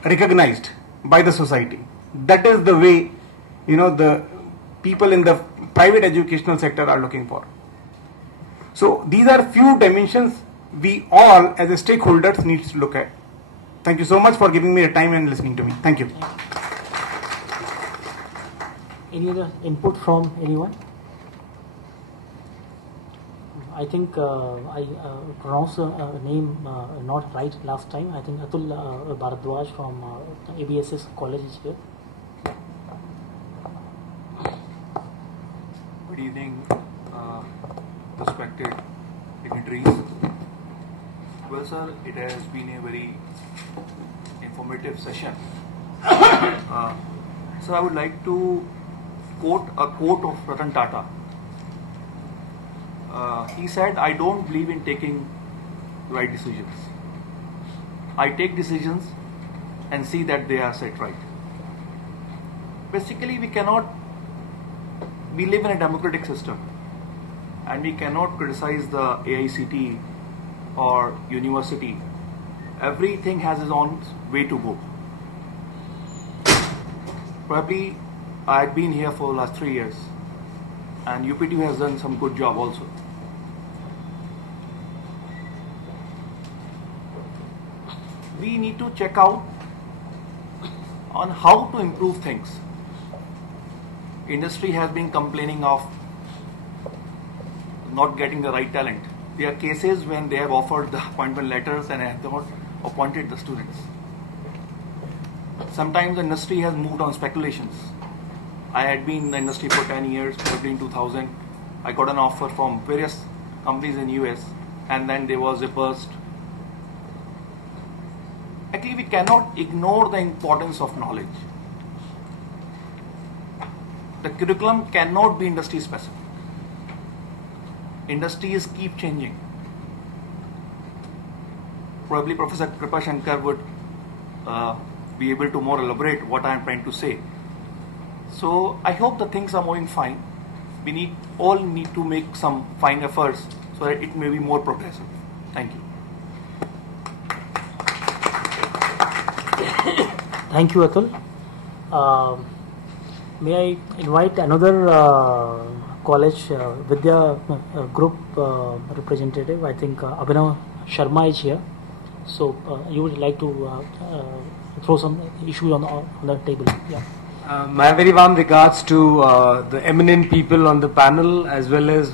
recognized by the society. That is the way, the people in the private educational sector are looking for. So these are few dimensions we all as a stakeholders need to look at. Thank you so much for giving me a time and listening to me. Thank you. Any other input from anyone? I think I pronounced a name not right last time. I think Atul Bharadwaj from ABSS College is here. Good evening, respected dignitaries. Well, sir, it has been a very informative session. So I would like to quote a quote of Ratan Tata. He said, "I don't believe in taking right decisions. I take decisions and see that they are set right." Basically, we live in a democratic system and we cannot criticize the AICTE or university. Everything has its own way to go. Probably I had been here for the last 3 years and UPTU has done some good job also. We need to check out on how to improve things. Industry has been complaining of not getting the right talent. There are cases when they have offered the appointment letters and have not appointed the students. Sometimes the industry has moved on speculations. I had been in the industry for 10 years, probably in 2000. I got an offer from various companies in US and then there was a burst. Actually, we cannot ignore the importance of knowledge. The curriculum cannot be industry specific. Industries keep changing. Probably Professor Kripa Shankar would be able to more elaborate what I am trying to say. So I hope the things are moving fine. We all need to make some fine efforts so that it may be more progressive. Thank you. Thank you, Atul. May I invite another college Vidya group representative? I think Abhinav Sharma is here. So you would like to throw some issues on the table. Yeah. My very warm regards to the eminent people on the panel as well as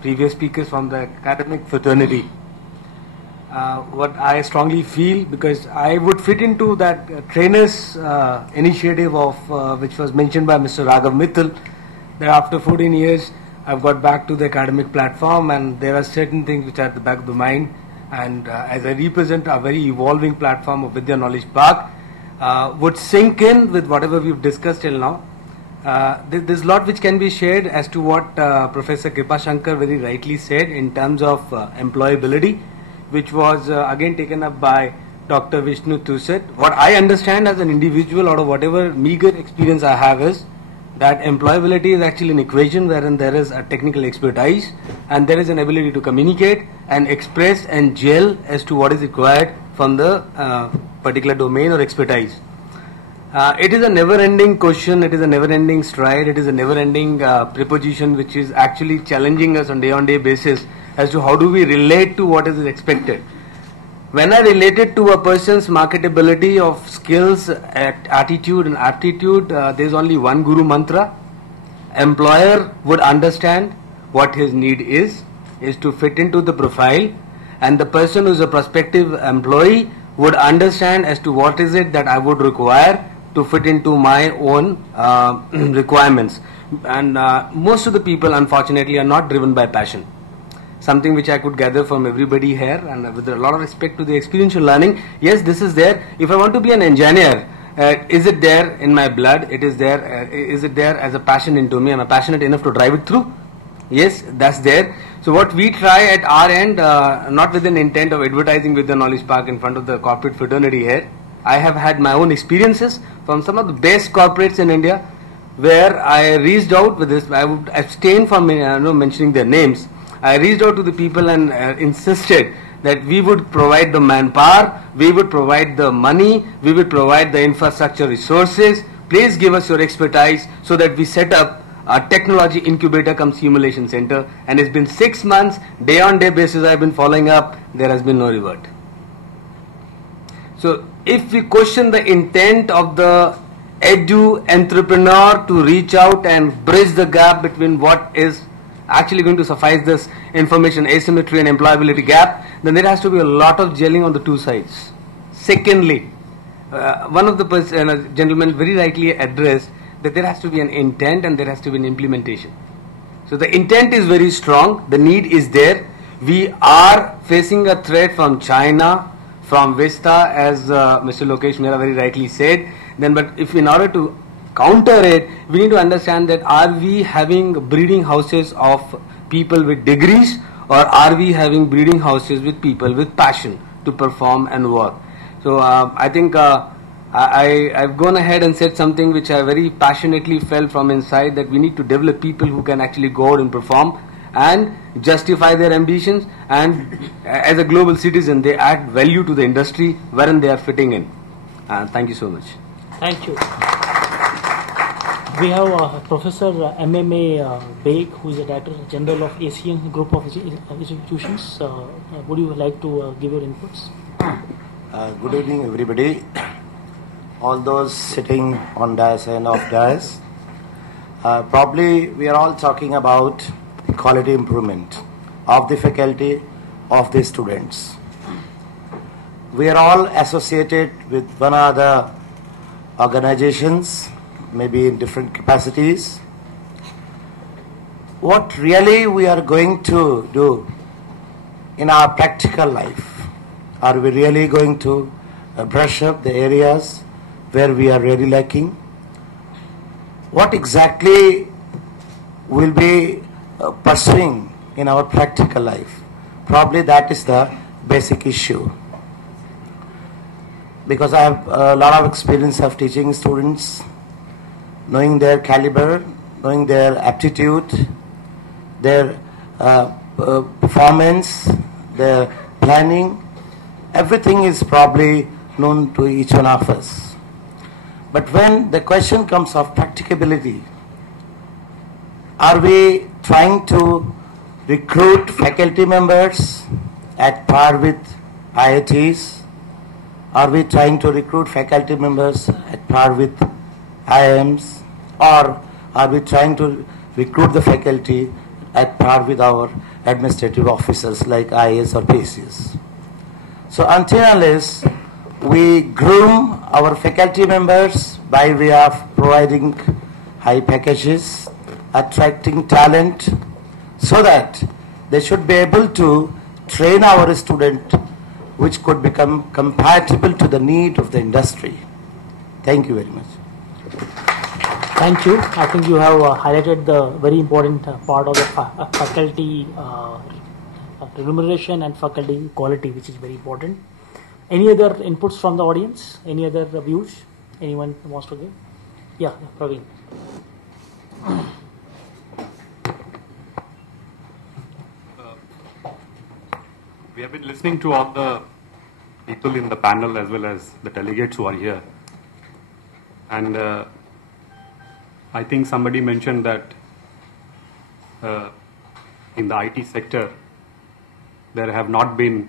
previous speakers from the academic fraternity. What I strongly feel, because I would fit into that trainers initiative of which was mentioned by Mr. Raghav Mittal, that after 14 years I've got back to the academic platform and there are certain things which are at the back of the mind, and as I represent a very evolving platform of Vidya Knowledge Park, would sink in with whatever we've discussed till now. There's a lot which can be shared as to what Professor Kripa Shankar very rightly said in terms of employability, which was again taken up by Dr. Vishnu Tuset. What I understand as an individual out of whatever meager experience I have is that employability is actually an equation wherein there is a technical expertise and there is an ability to communicate and express and gel as to what is required from the particular domain or expertise. It is a never-ending question, it is a never-ending stride, it is a never-ending preposition which is actually challenging us on day-on-day basis as to how do we relate to what is expected. When I related to a person's marketability of skills, attitude and aptitude, there is only one guru mantra. Employer would understand what his need is to fit into the profile, and the person who is a prospective employee would understand as to what is it that I would require to fit into my own requirements. And most of the people unfortunately are not driven by passion. Something which I could gather from everybody here, and with a lot of respect to the experiential learning, yes, this is there. If I want to be an engineer, is it there in my blood? It is there. Is it there as a passion into me? Am I passionate enough to drive it through? Yes, that's there. So what we try at our end, not with an intent of advertising with the Knowledge Park in front of the corporate fraternity here, I have had my own experiences from some of the best corporates in India, where I reached out with this. I would abstain from mentioning their names. I reached out to the people and insisted that we would provide the manpower, we would provide the money, we would provide the infrastructure resources. Please give us your expertise so that we set up a technology incubator cum simulation center. And it's been 6 months, day on day basis I've been following up. There has been no revert. So if we question the intent of the edu entrepreneur to reach out and bridge the gap between what is actually going to suffice this information asymmetry and employability gap, then there has to be a lot of gelling on the two sides. Secondly, one of the gentlemen very rightly addressed that there has to be an intent and there has to be an implementation. So the intent is very strong, the need is there. We are facing a threat from China, from Vista, as Mr. Lokesh Mehra very rightly said. Then, but if in order to counter it, we need to understand that are we having breeding houses of people with degrees, or are we having breeding houses with people with passion to perform and work? So I think I've gone ahead and said something which I very passionately felt from inside, that we need to develop people who can actually go out and perform and justify their ambitions, and as a global citizen they add value to the industry wherein they are fitting in. Thank you so much. Thank you. We have Professor MMA Baig, who is the Director General of ASEAN Group of Institutions. Would you like to give your inputs? Good evening, everybody. All those sitting on dais and off dais. Probably we are all talking about quality improvement of the faculty, of the students. We are all associated with one or the organizations, maybe in different capacities. What really we are going to do in our practical life? Are we really going to brush up the areas where we are really lacking? What exactly will be pursuing in our practical life? Probably that is the basic issue. Because I have a lot of experience of teaching students, knowing their caliber, knowing their aptitude, their performance, their planning, everything is probably known to each one of us. But when the question comes of practicability, are we trying to recruit faculty members at par with IITs? Are we trying to recruit faculty members at par with IIMs? Or are we trying to recruit the faculty at par with our administrative officers like IAS or PCS? So until unless we groom our faculty members by way of providing high packages, attracting talent, so that they should be able to train our student which could become compatible to the need of the industry. Thank you very much. Thank you. I think you have highlighted the very important part of the faculty remuneration and faculty quality, which is very important. Any other inputs from the audience? Any other views? Anyone wants to give? Yeah, Praveen. We have been listening to all the people in the panel as well as the delegates who are here. And I think somebody mentioned that in the IT sector, there have not been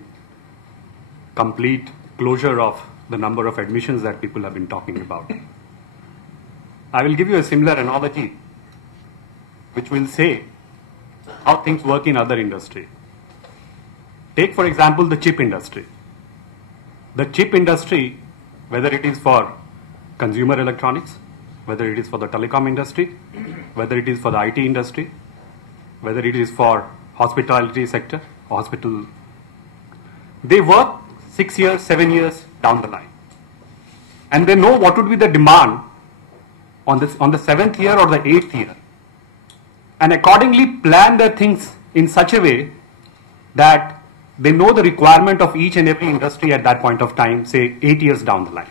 complete closure of the number of admissions that people have been talking about. I will give you a similar analogy which will say how things work in other industry. Take, for example, the chip industry. The chip industry, whether it is for consumer electronics, whether it is for the telecom industry, whether it is for the IT industry, whether it is for hospitality sector, hospital, they work 6 years, 7 years down the line. And they know what would be the demand on the 7th year or the 8th year. And accordingly plan their things in such a way that they know the requirement of each and every industry at that point of time, say 8 years down the line.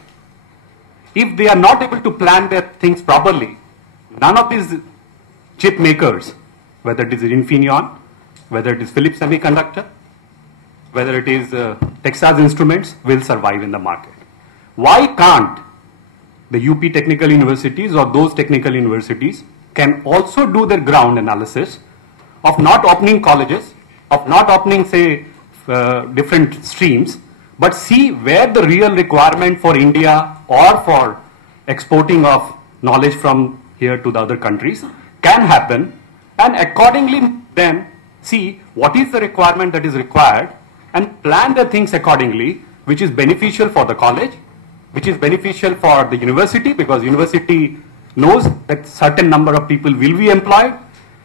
if they are not able to plan their things properly, none of these chip makers, whether it is Infineon, whether it is Philips Semiconductor, whether it is Texas Instruments, will survive in the market. Why can't the UP technical universities or those technical universities can also do their ground analysis of not opening colleges, of not opening, say, different streams, but see where the real requirement for India or for exporting of knowledge from here to the other countries can happen, and accordingly then see what is the requirement that is required and plan the things accordingly, which is beneficial for the college, which is beneficial for the university, because university knows that certain number of people will be employed.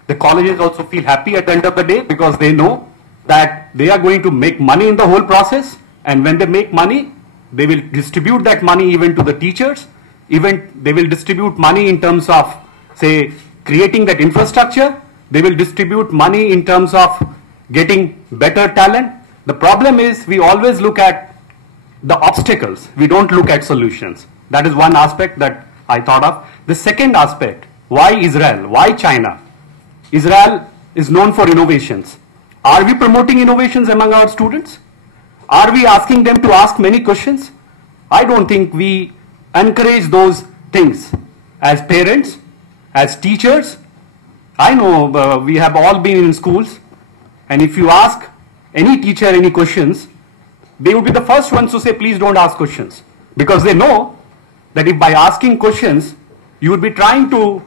The colleges also feel happy at the end of the day because they know that they are going to make money in the whole process, and when they make money, they will distribute that money even to the teachers, even they will distribute money in terms of, say, creating that infrastructure, they will distribute money in terms of getting better talent. The problem is we always look at the obstacles, we don't look at solutions. That is one aspect that I thought of. The second aspect, why Israel, why China? Israel is known for innovations. Are we promoting innovations among our students? Are we asking them to ask many questions? I don't think we encourage those things as parents, as teachers. I know we have all been in schools, and if you ask any teacher any questions, they would be the first ones to say, please don't ask questions, because they know that if by asking questions, you would be trying to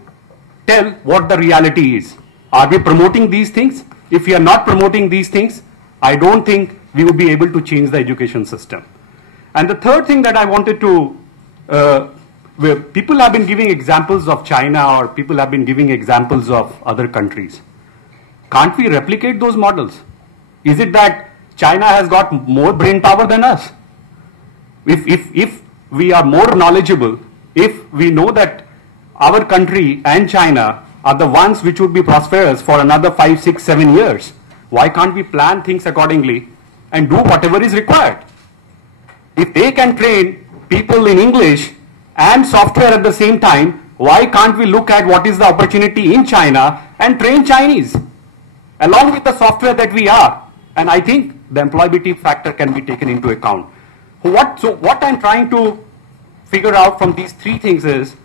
tell what the reality is. Are we promoting these things? If we are not promoting these things, I don't think we would be able to change the education system. And the third thing that I wanted to, where people have been giving examples of China, or people have been giving examples of other countries. Can't we replicate those models? Is it that China has got more brain power than us? If we are more knowledgeable, if we know that our country and China are the ones which would be prosperous for another 5, 6, 7 years, why can't we plan things accordingly and do whatever is required? If they can train people in English and software at the same time, why can't we look at what is the opportunity in China and train Chinese along with the software that we are? And I think the employability factor can be taken into account. So what I'm trying to figure out from these three things is,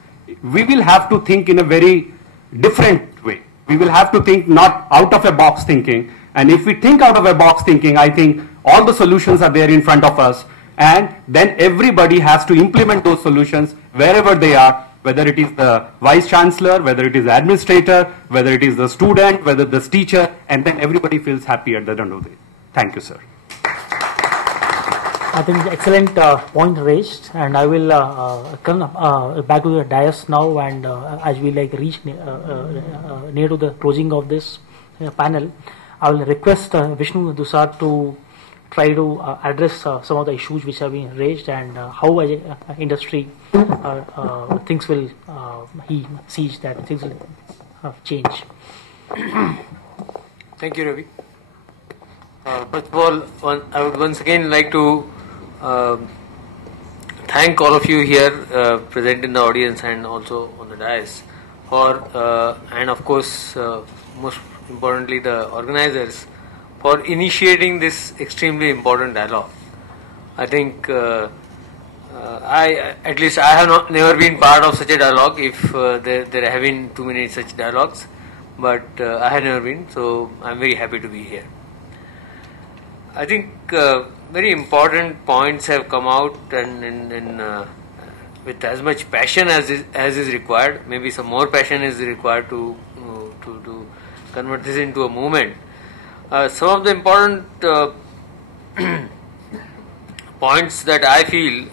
we will have to think in a very different way. We will have to think not out of a box thinking. And if we think out of a box thinking, I think all the solutions are there in front of us. And then everybody has to implement those solutions wherever they are, whether it is the vice chancellor, whether it is the administrator, whether it is the student, whether the teacher, and then everybody feels happy at the end of the day. Thank you, sir. I think excellent point raised, and I will come back to the dais now, and as we reach near to the closing of this panel, I will request Vishnu Dusad to try to address some of the issues which have been raised, and how industry things will he sees that things will change. Thank you, Ravi. First of all, I would once again like to thank all of you here present in the audience and also on the dais for, and of course, most importantly, the organizers for initiating this extremely important dialogue. I think at least I have never been part of such a dialogue, if there have been too many such dialogues, but I have never been, so I'm very happy to be here. I think very important points have come out, and with as much passion as is required. Maybe some more passion is required to convert this into a movement. Some of the important points that I feel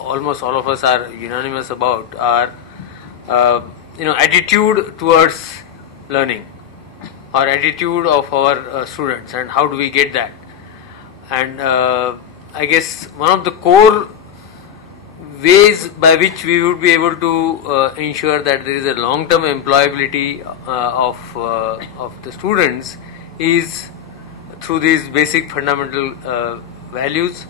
almost all of us are unanimous about are attitude towards learning, or attitude of our students, and how do we get that. And I guess one of the core ways by which we would be able to ensure that there is a long-term employability of the students is through these basic fundamental values,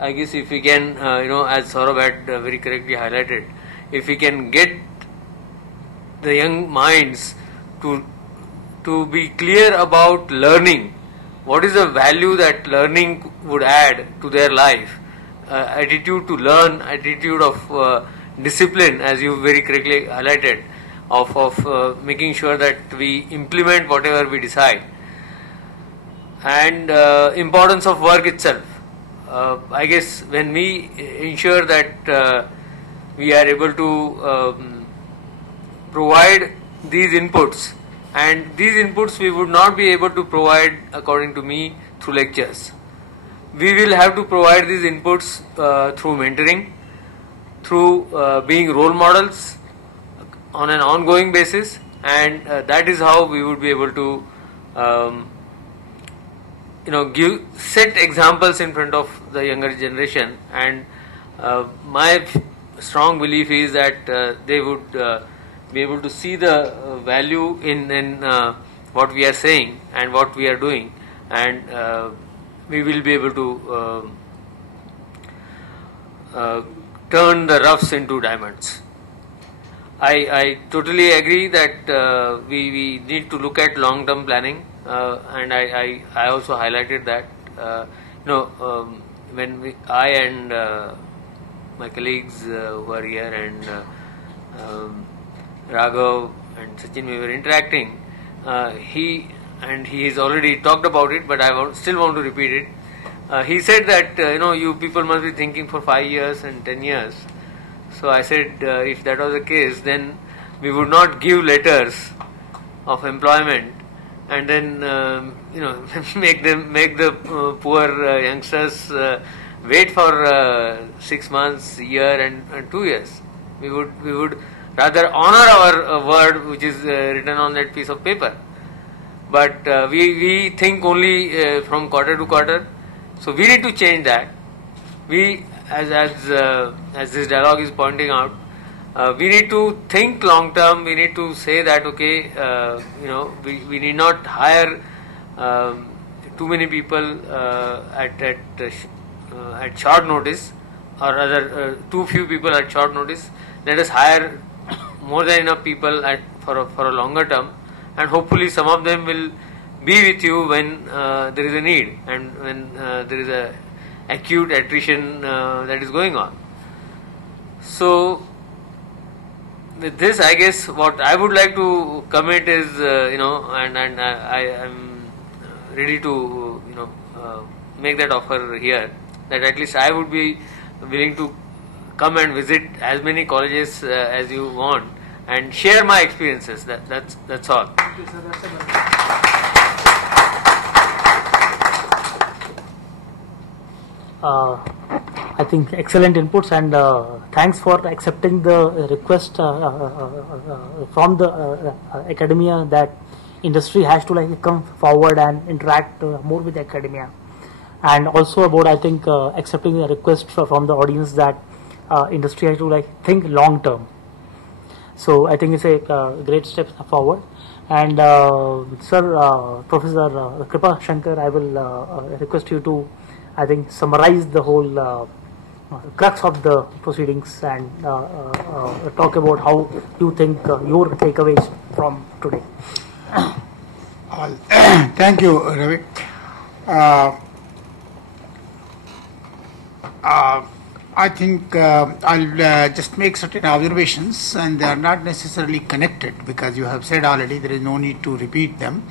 I guess if we can, as Saurabh had very correctly highlighted, if we can get the young minds to be clear about learning, what is the value that learning would add to their life, attitude to learn, attitude of discipline, as you very correctly highlighted, of making sure that we implement whatever we decide, and importance of work itself. I guess when we ensure that we are able to provide these inputs, and these inputs we would not be able to provide, according to me, through lectures. We will have to provide these inputs through mentoring, through being role models on an ongoing basis, and that is how we would be able to set examples in front of the younger generation. And my strong belief is that they would be able to see the value in what we are saying and what we are doing, and we will be able to turn the roughs into diamonds. I totally agree that we need to look at long-term planning, and I also highlighted that when I and my colleagues who are here and Raghav and Sachin, we were interacting, he has already talked about it, but I still want to repeat it. He said that you people must be thinking for 5 years and 10 years. So I said, if that was the case, then we would not give letters of employment and then make the poor youngsters wait for 6 months, a year, and 2 years. We would rather honor our word, which is written on that piece of paper. But we think only from quarter to quarter. So we need to change that. We, as this dialogue is pointing out, we need to think long term. We need to say that we need not hire too many people at short notice, or rather too few people at short notice. Let us hire more than enough people for a longer term, and hopefully some of them will be with you when there is a need and when there is a acute attrition that is going on. So with this, I guess what I would like to commit is, and I am ready to make that offer here, that at least I would be willing to come and visit as many colleges as you want and share my experiences. That's all. Thank you, sir. That's I think excellent inputs, and thanks for accepting the request from the academia that industry has to come forward and interact more with academia, and also about accepting the request from the audience that industry has to think long term. So I think it's a great step forward. And sir, Professor Kripa Shankar, I will request you to summarize the whole crux of the proceedings and talk about how you think your takeaways from today. Thank you, Ravi. I think I'll just make certain observations, and they are not necessarily connected because you have said already, there is no need to repeat them.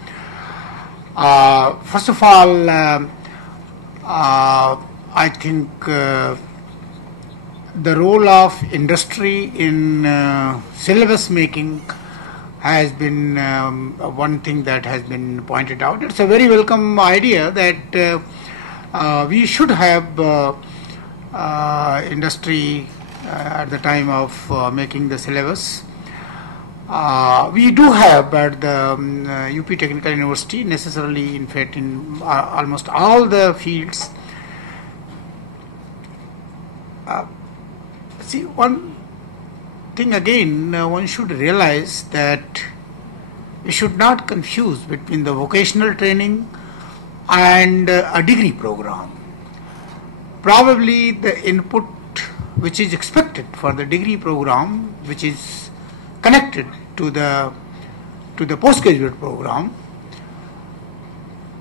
First of all, I think the role of industry in syllabus making has been one thing that has been pointed out. It's a very welcome idea that we should have industry at the time of making the syllabus. We do have at the UP Technical University, necessarily in fact in almost all the fields. See, one thing again, one should realize that we should not confuse between the vocational training and a degree program. probably the input which is expected for the degree program, which is connected to the postgraduate program,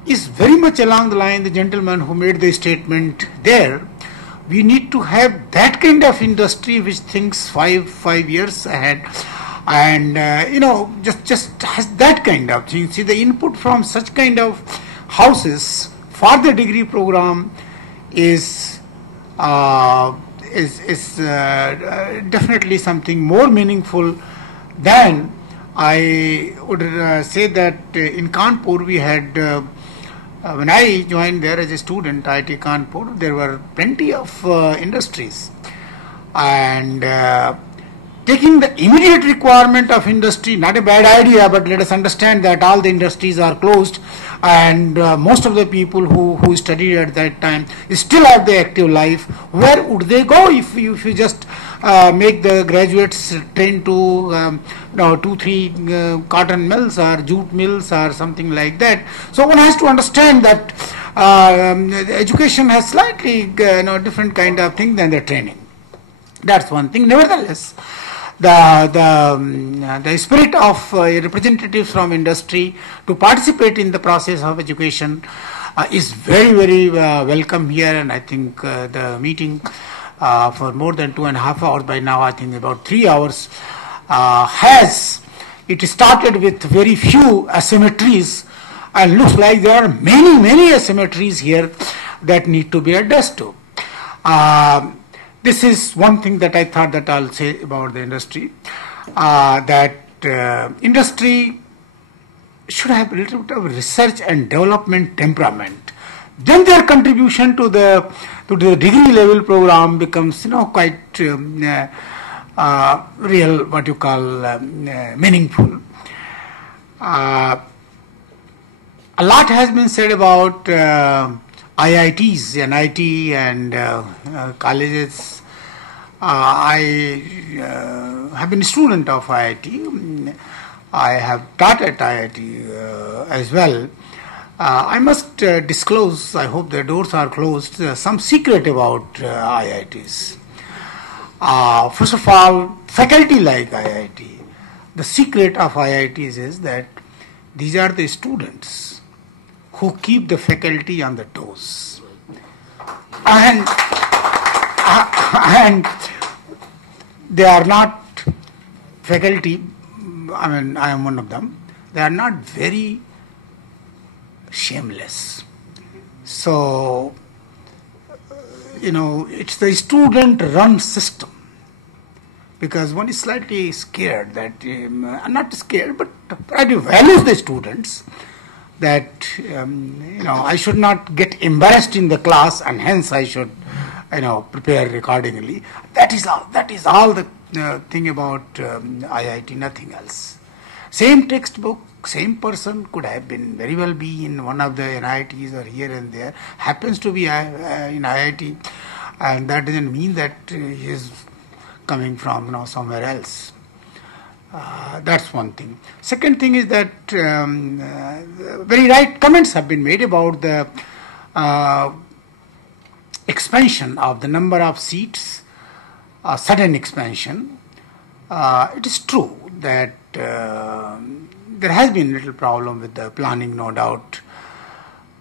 is very much along the line the gentleman who made the statement there. We need to have that kind of industry which thinks five years ahead, and just has that kind of thing. See, the input from such kind of houses for the degree program is definitely something more meaningful than I would say that in Kanpur we had. When I joined there as a student, IIT Kanpur, there were plenty of industries, and taking the immediate requirement of industry, not a bad idea, but let us understand that all the industries are closed, and most of the people who studied at that time still have the active life. Where would they go if you just make the graduates train to 2-3 cotton mills or jute mills or something like that? So one has to understand that education has slightly different kind of thing than the training. That's one thing. Nevertheless, the spirit of representatives from industry to participate in the process of education is very, very welcome here, and I think the meeting for more than 2.5 hours by now, I think about 3 hours, it started with very few asymmetries, and looks like there are many asymmetries here that need to be addressed to. This is one thing that I thought that I'll say about the industry, that industry should have a little bit of research and development temperament. Then their contribution to the degree level program becomes quite real, what you call meaningful. A lot has been said about IITs, NIT and colleges. I have been a student of IIT. I have taught at IIT as well. I must disclose, I hope the doors are closed, some secret about IITs. First of all, faculty like IIT. The secret of IITs is that these are the students who keep the faculty on the toes. And they are not faculty, I mean, I am one of them, they are not very shameless. So, it's the student-run system, because one is slightly scared that, not scared, but values the students, that, I should not get embarrassed in the class, and hence I should, prepare accordingly. That is all the thing about IIT, nothing else. Same textbook, same person could have been very well be in one of the NITs or here and there, happens to be in IIT, and that doesn't mean that he is coming from somewhere else. That's one thing. Second thing is that very right comments have been made about the expansion of the number of seats, sudden expansion. It is true that there has been a little problem with the planning, no doubt.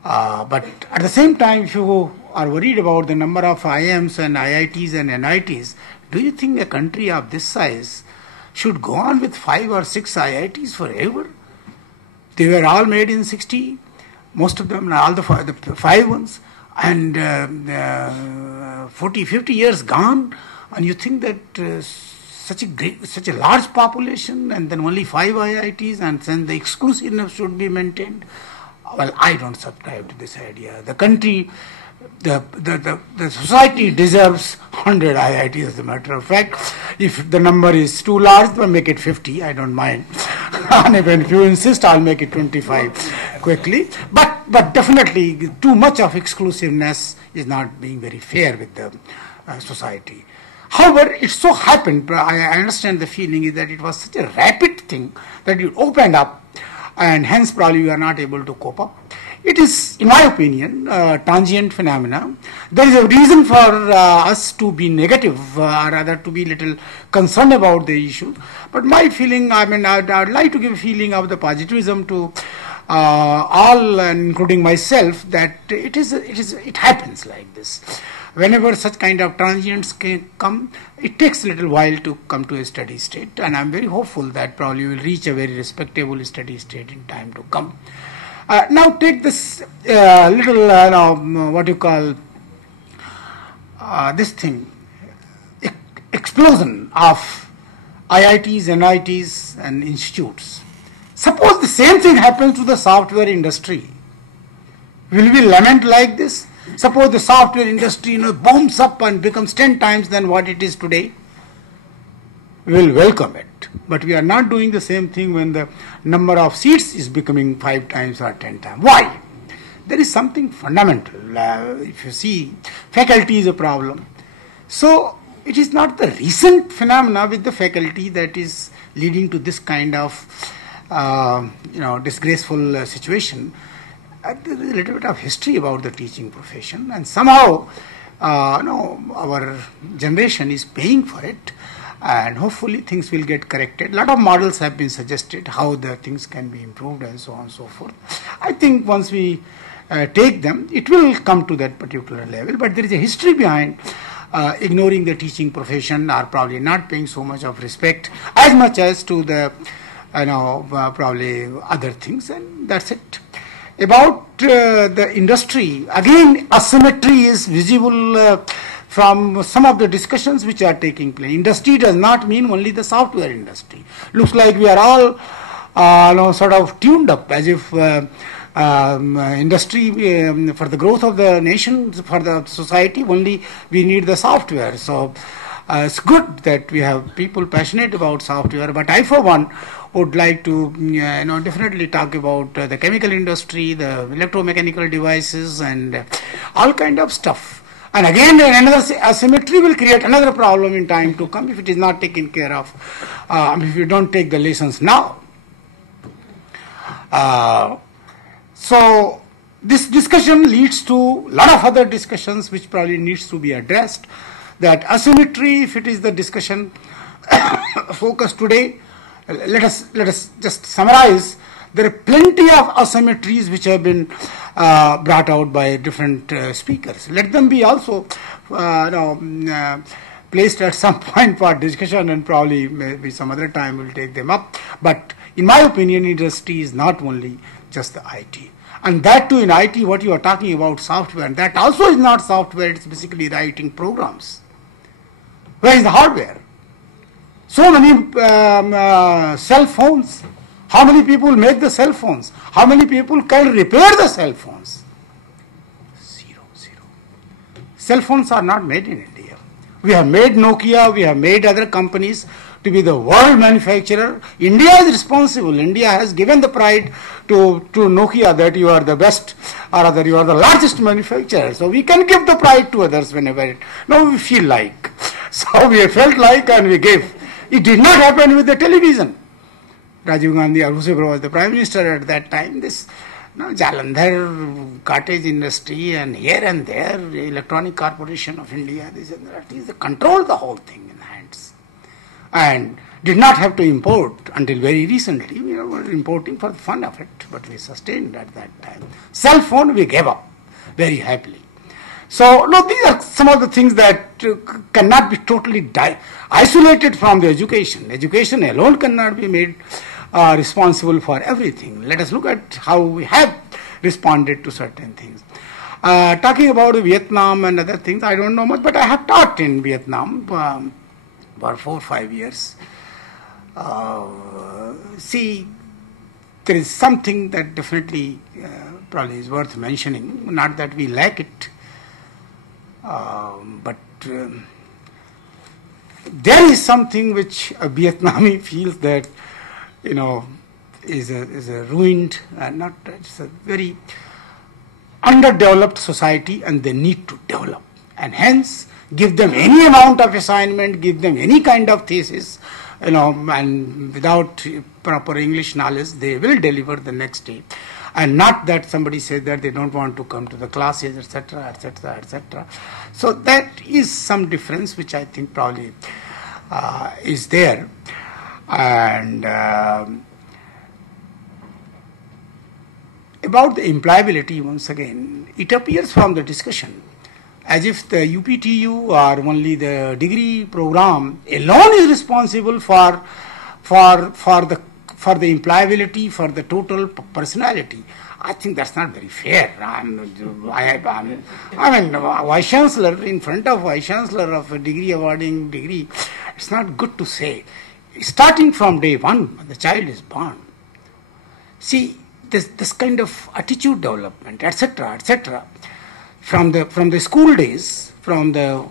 But at the same time, if you are worried about the number of IIMs and IITs and NITs, do you think a country of this size should go on with 5 or 6 IITs forever? They were all made in 60, most of them, all the 5 ones, and 40, 50 years gone, and you think that such a large population and then only 5 IITs and then the exclusiveness should be maintained? Well, I don't subscribe to this idea. The country, the society deserves 100 IITs as a matter of fact. If the number is too large, then make it 50, I don't mind. And if you insist, I'll make it 25 quickly. But definitely too much of exclusiveness is not being very fair with the society. However, it so happened, I understand the feeling is that it was such a rapid thing that it opened up, and hence probably we are not able to cope up. It is, in my opinion, transient phenomena. There is a reason for us to be negative, or rather to be little concerned about the issue. But my feeling, I mean, I'd like to give a feeling of the positivism to all, including myself, that it happens like this. Whenever such kind of transients can come, it takes a little while to come to a steady state, and I'm very hopeful that probably we will reach a very respectable steady state in time to come. Now take this little, what you call this thing, explosion of IITs, NITs and institutes. Suppose the same thing happens to the software industry. Will we lament like this? Suppose the software industry booms up and becomes 10 times than what it is today. We will welcome it. But we are not doing the same thing when the number of seats is becoming 5 times or 10 times. Why? There is something fundamental. If you see, faculty is a problem. So it is not the recent phenomena with the faculty that is leading to this kind of disgraceful situation. There is a little bit of history about the teaching profession, and somehow our generation is paying for it, and hopefully things will get corrected. A lot of models have been suggested how the things can be improved and so on and so forth. I think once we take them, it will come to that particular level, but there is a history behind ignoring the teaching profession, or probably not paying so much of respect as much as to the probably other things, and that's it. About the industry, again asymmetry is visible from some of the discussions which are taking place. Industry does not mean only the software industry. Looks like we are all sort of tuned up as if industry for the growth of the nation, for the society, only we need the software. So it's good that we have people passionate about software, but I for one would like to definitely talk about the chemical industry, the electromechanical devices and all kind of stuff. And again, another asymmetry will create another problem in time to come if it is not taken care of, if you don't take the lessons now. So this discussion leads to a lot of other discussions which probably needs to be addressed. That asymmetry, if it is the discussion focus today, let us just summarize. There are plenty of asymmetries which have been brought out by different speakers. Let them be also placed at some point for discussion, and probably maybe some other time we'll take them up. But in my opinion, industry is not only just the IT. And that too in IT, what you are talking about, software, and that also is not software, it's basically writing programs. Where is the hardware? So many cell phones. How many people make the cell phones? How many people can repair the cell phones? Zero. Cell phones are not made in India. We have made Nokia, we have made other companies to be the world manufacturer. India is responsible. India has given the pride to Nokia that you are the best, or rather you are the largest manufacturer. So we can give the pride to others whenever we feel like. So we felt like and we gave. It did not happen with the television. Rajiv Gandhi or whoever was the Prime Minister at that time, this Jalandhar cottage industry and here and there, the Electronic Corporation of India, this and that, they controlled the whole thing in hands. And did not have to import until very recently. We were importing for the fun of it, but we sustained at that time. Cell phone we gave up very happily. So these are some of the things that cannot be totally isolated from the education. Education alone cannot be made responsible for everything. Let us look at how we have responded to certain things. Talking about Vietnam and other things, I don't know much, but I have taught in Vietnam for 4 or 5 years. See, there is something that definitely probably is worth mentioning. Not that we lack it, but there is something which a Vietnamese feels that is a ruined, it's a very underdeveloped society, and they need to develop. And hence, give them any amount of assignment, give them any kind of thesis, and without proper English knowledge, they will deliver the next day. and not that somebody says that they don't want to come to the classes, etc., etc., etc. So that is some difference which I think probably is there. And about the employability, once again, it appears from the discussion as if the UPTU or only the degree program alone is responsible for the employability, for the total personality. I think that's not very fair. I mean, Vice Chancellor, in front of Vice Chancellor of a degree awarding degree, it's not good to say. Starting from day one, when the child is born, see this kind of attitude development, etc., etc., from the school days, from the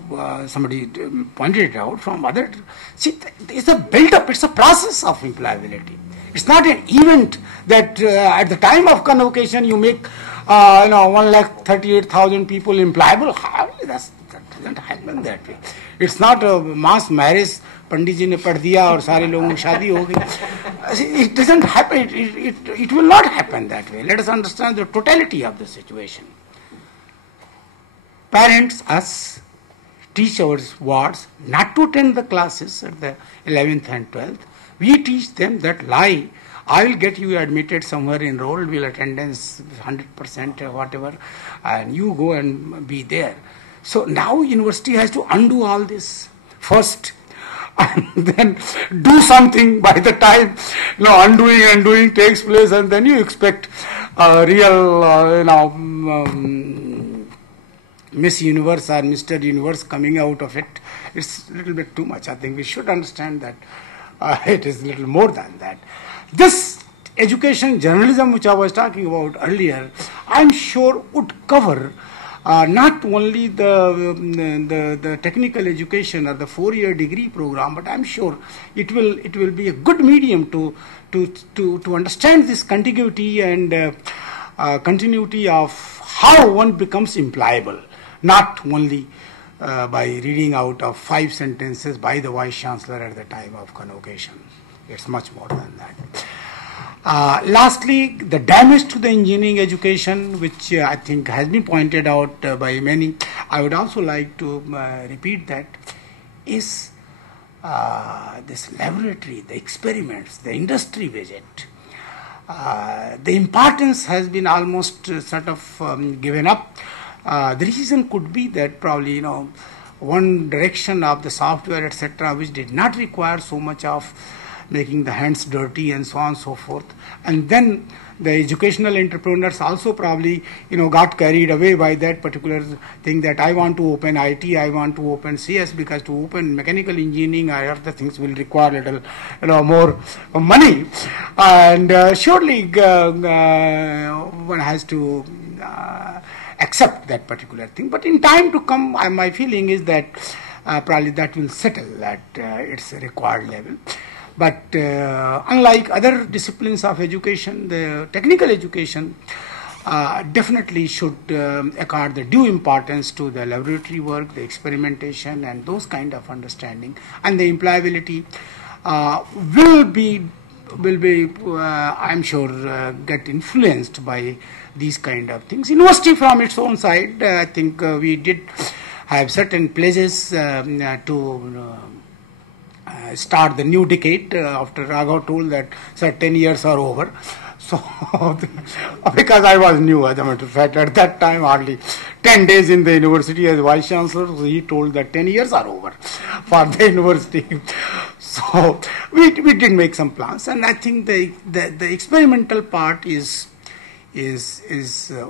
somebody pointed it out, from other, see, it's a build up, it's a process of employability. It's not an event that at the time of convocation you make 1,38,000 people employable. That doesn't happen that way. It's not a mass marriage. पंडित जी ने पढ़ दिया और सारे लोगों की शादी हो गई. It doesn't happen. It will not happen that way. Let us understand the totality of the situation. Parents, us, teach our wards not to attend the classes at the 11th and 12th. We teach them that lie. I will get you admitted somewhere, enrolled, will attendance 100% or whatever, and you go and be there. So now university has to undo all this first, and then do something by the time undoing and doing takes place, and then you expect real Miss Universe or Mr. Universe coming out of it. It's a little bit too much. I think we should understand that it is a little more than that. This education journalism which I was talking about earlier, I'm sure would cover not only the technical education or the 4-year degree program, but I'm sure it will be a good medium to understand this contiguity and continuity of how one becomes employable, not only by reading out of 5 sentences by the Vice Chancellor at the time of convocation. It's much more than that. Lastly, the damage to the engineering education, which I think has been pointed out by many, I would also like to repeat that, is this laboratory, the experiments, the industry visit. The importance has been almost sort of given up. The reason could be that probably, one direction of the software, etc., which did not require so much of making the hands dirty and so on and so forth. And then the educational entrepreneurs also probably, got carried away by that particular thing that I want to open IT, I want to open CS, because to open mechanical engineering or other things will require little, more money. And surely one has to accept that particular thing. But in time to come, my feeling is that probably that will settle at its required level. But unlike other disciplines of education, the technical education definitely should accord the due importance to the laboratory work, the experimentation, and those kind of understanding. And the employability will be I'm sure get influenced by these kind of things. University from its own side, I think we did have certain pledges to start the new decade after Raghav told that 10 years are over. So, because I was new, as a matter of fact, at that time, hardly 10 days in the university as Vice Chancellor, so he told that 10 years are over for the university. So, we did make some plans, and I think the experimental part is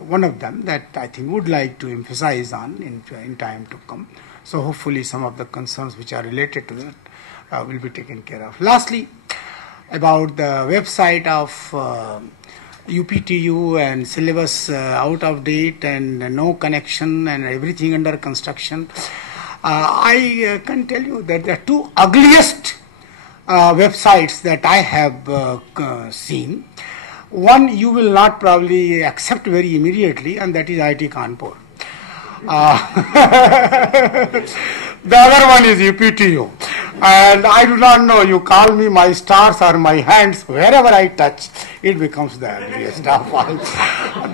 one of them that I think would like to emphasize on in time to come. So, hopefully, some of the concerns which are related to that will be taken care of. Lastly, about the website of UPTU and syllabus out of date and no connection and everything under construction, I can tell you that the two ugliest websites that I have seen. One you will not probably accept very immediately, and that is IIT Kanpur. The other one is UPTU. And I do not know, you call me my stars or my hands, wherever I touch, it becomes the ugliest of all.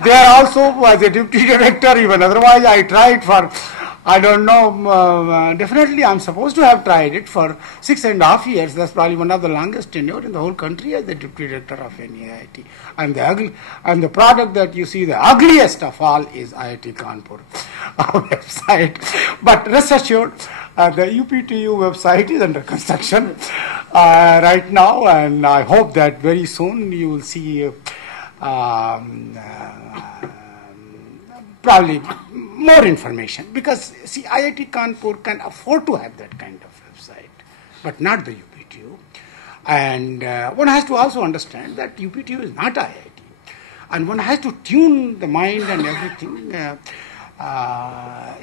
There also, as a deputy director, even otherwise, I tried for, I don't know, definitely I'm supposed to have tried it for 6.5 years. That's probably one of the longest tenure in the whole country as the deputy director of any IIT. And the product that you see, the ugliest of all, is IIT Kanpur website. But rest assured, the UPTU website is under construction right now, and I hope that very soon you will see probably more information, because see, IIT Kanpur can afford to have that kind of website, but not the UPTU. And one has to also understand that UPTU is not IIT, and one has to tune the mind and everything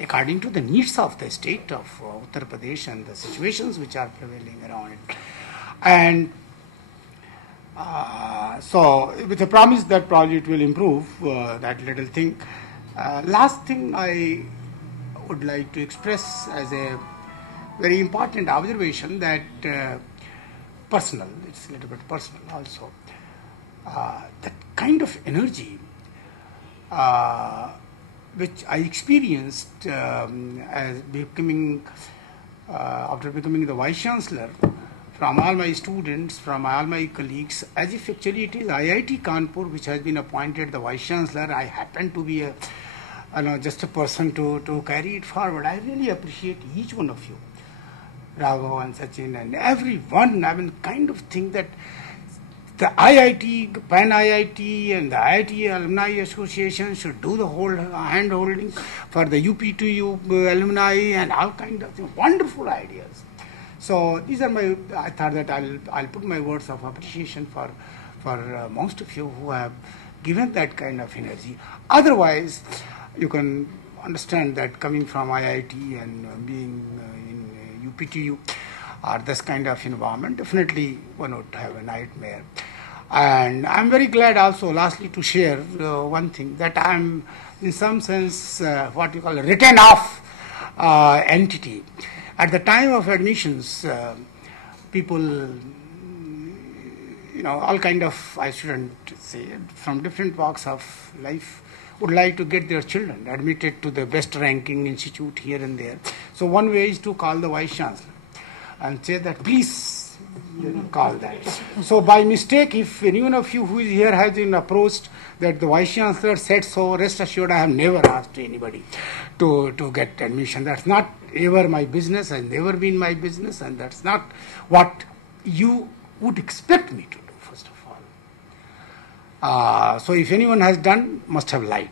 according to the needs of the state of Uttar Pradesh and the situations which are prevailing around it. And so with the promise that probably it will improve that little thing. Last thing I would like to express as a very important observation, that personal, it's a little bit personal also, that kind of energy which I experienced as becoming, after becoming the Vice Chancellor, from all my students, from all my colleagues, as if actually it is IIT Kanpur which has been appointed the Vice Chancellor. I happen to be just a person to carry it forward. I really appreciate each one of you, Raghav and Sachin and everyone. I mean, kind of think that the IIT, Pan IIT and the IIT Alumni Association should do the whole hand holding for the UPTU alumni and all kind of things. Wonderful ideas. So these are my, I thought that I'll put my words of appreciation for most of you who have given that kind of energy. Otherwise, you can understand that coming from IIT and being in UPTU or this kind of environment, definitely one would have a nightmare. And I'm very glad also, lastly, to share one thing, that I'm in some sense what you call a written off entity. At the time of admissions, people, all kind of, I shouldn't say, from different walks of life would like to get their children admitted to the best ranking institute here and there. So one way is to call the Vice Chancellor and say that please call that. So by mistake, if anyone of you who is here has been approached that the Vice Chancellor said so, rest assured I have never asked anybody to get admission. That's not ever my business, has never been my business, and that's not what you would expect me to do, first of all. So if anyone has done, must have lied.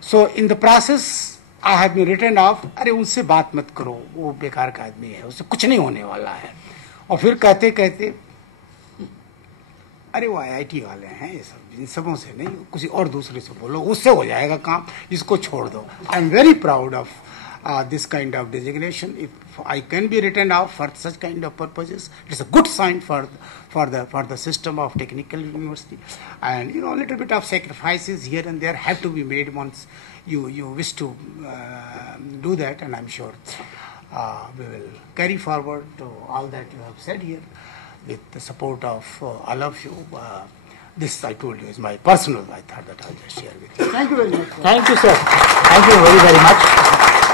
So in the process, I have been written off. अरे उनसे बात मत करो, वो बेकार का आदमी है, उससे कुछ नहीं होने वाला है. और फिर कहते कहते अरे वो IIT वाले हैं, ये सब इन सबों से नहीं, किसी और दूसरे से बोलो, उससे हो जाएगा काम, इसको छोड़ दो. I am very proud of this kind of designation. If I can be written off for such kind of purposes, it's a good sign for the system of technical university. And a little bit of sacrifices here and there have to be made once you wish to do that, and I'm sure we will carry forward all that you have said here with the support of all of you. This, I told you, is my personal. I thought that I'll just share with you. Thank you very much. Thank you, sir. Thank you very, very much.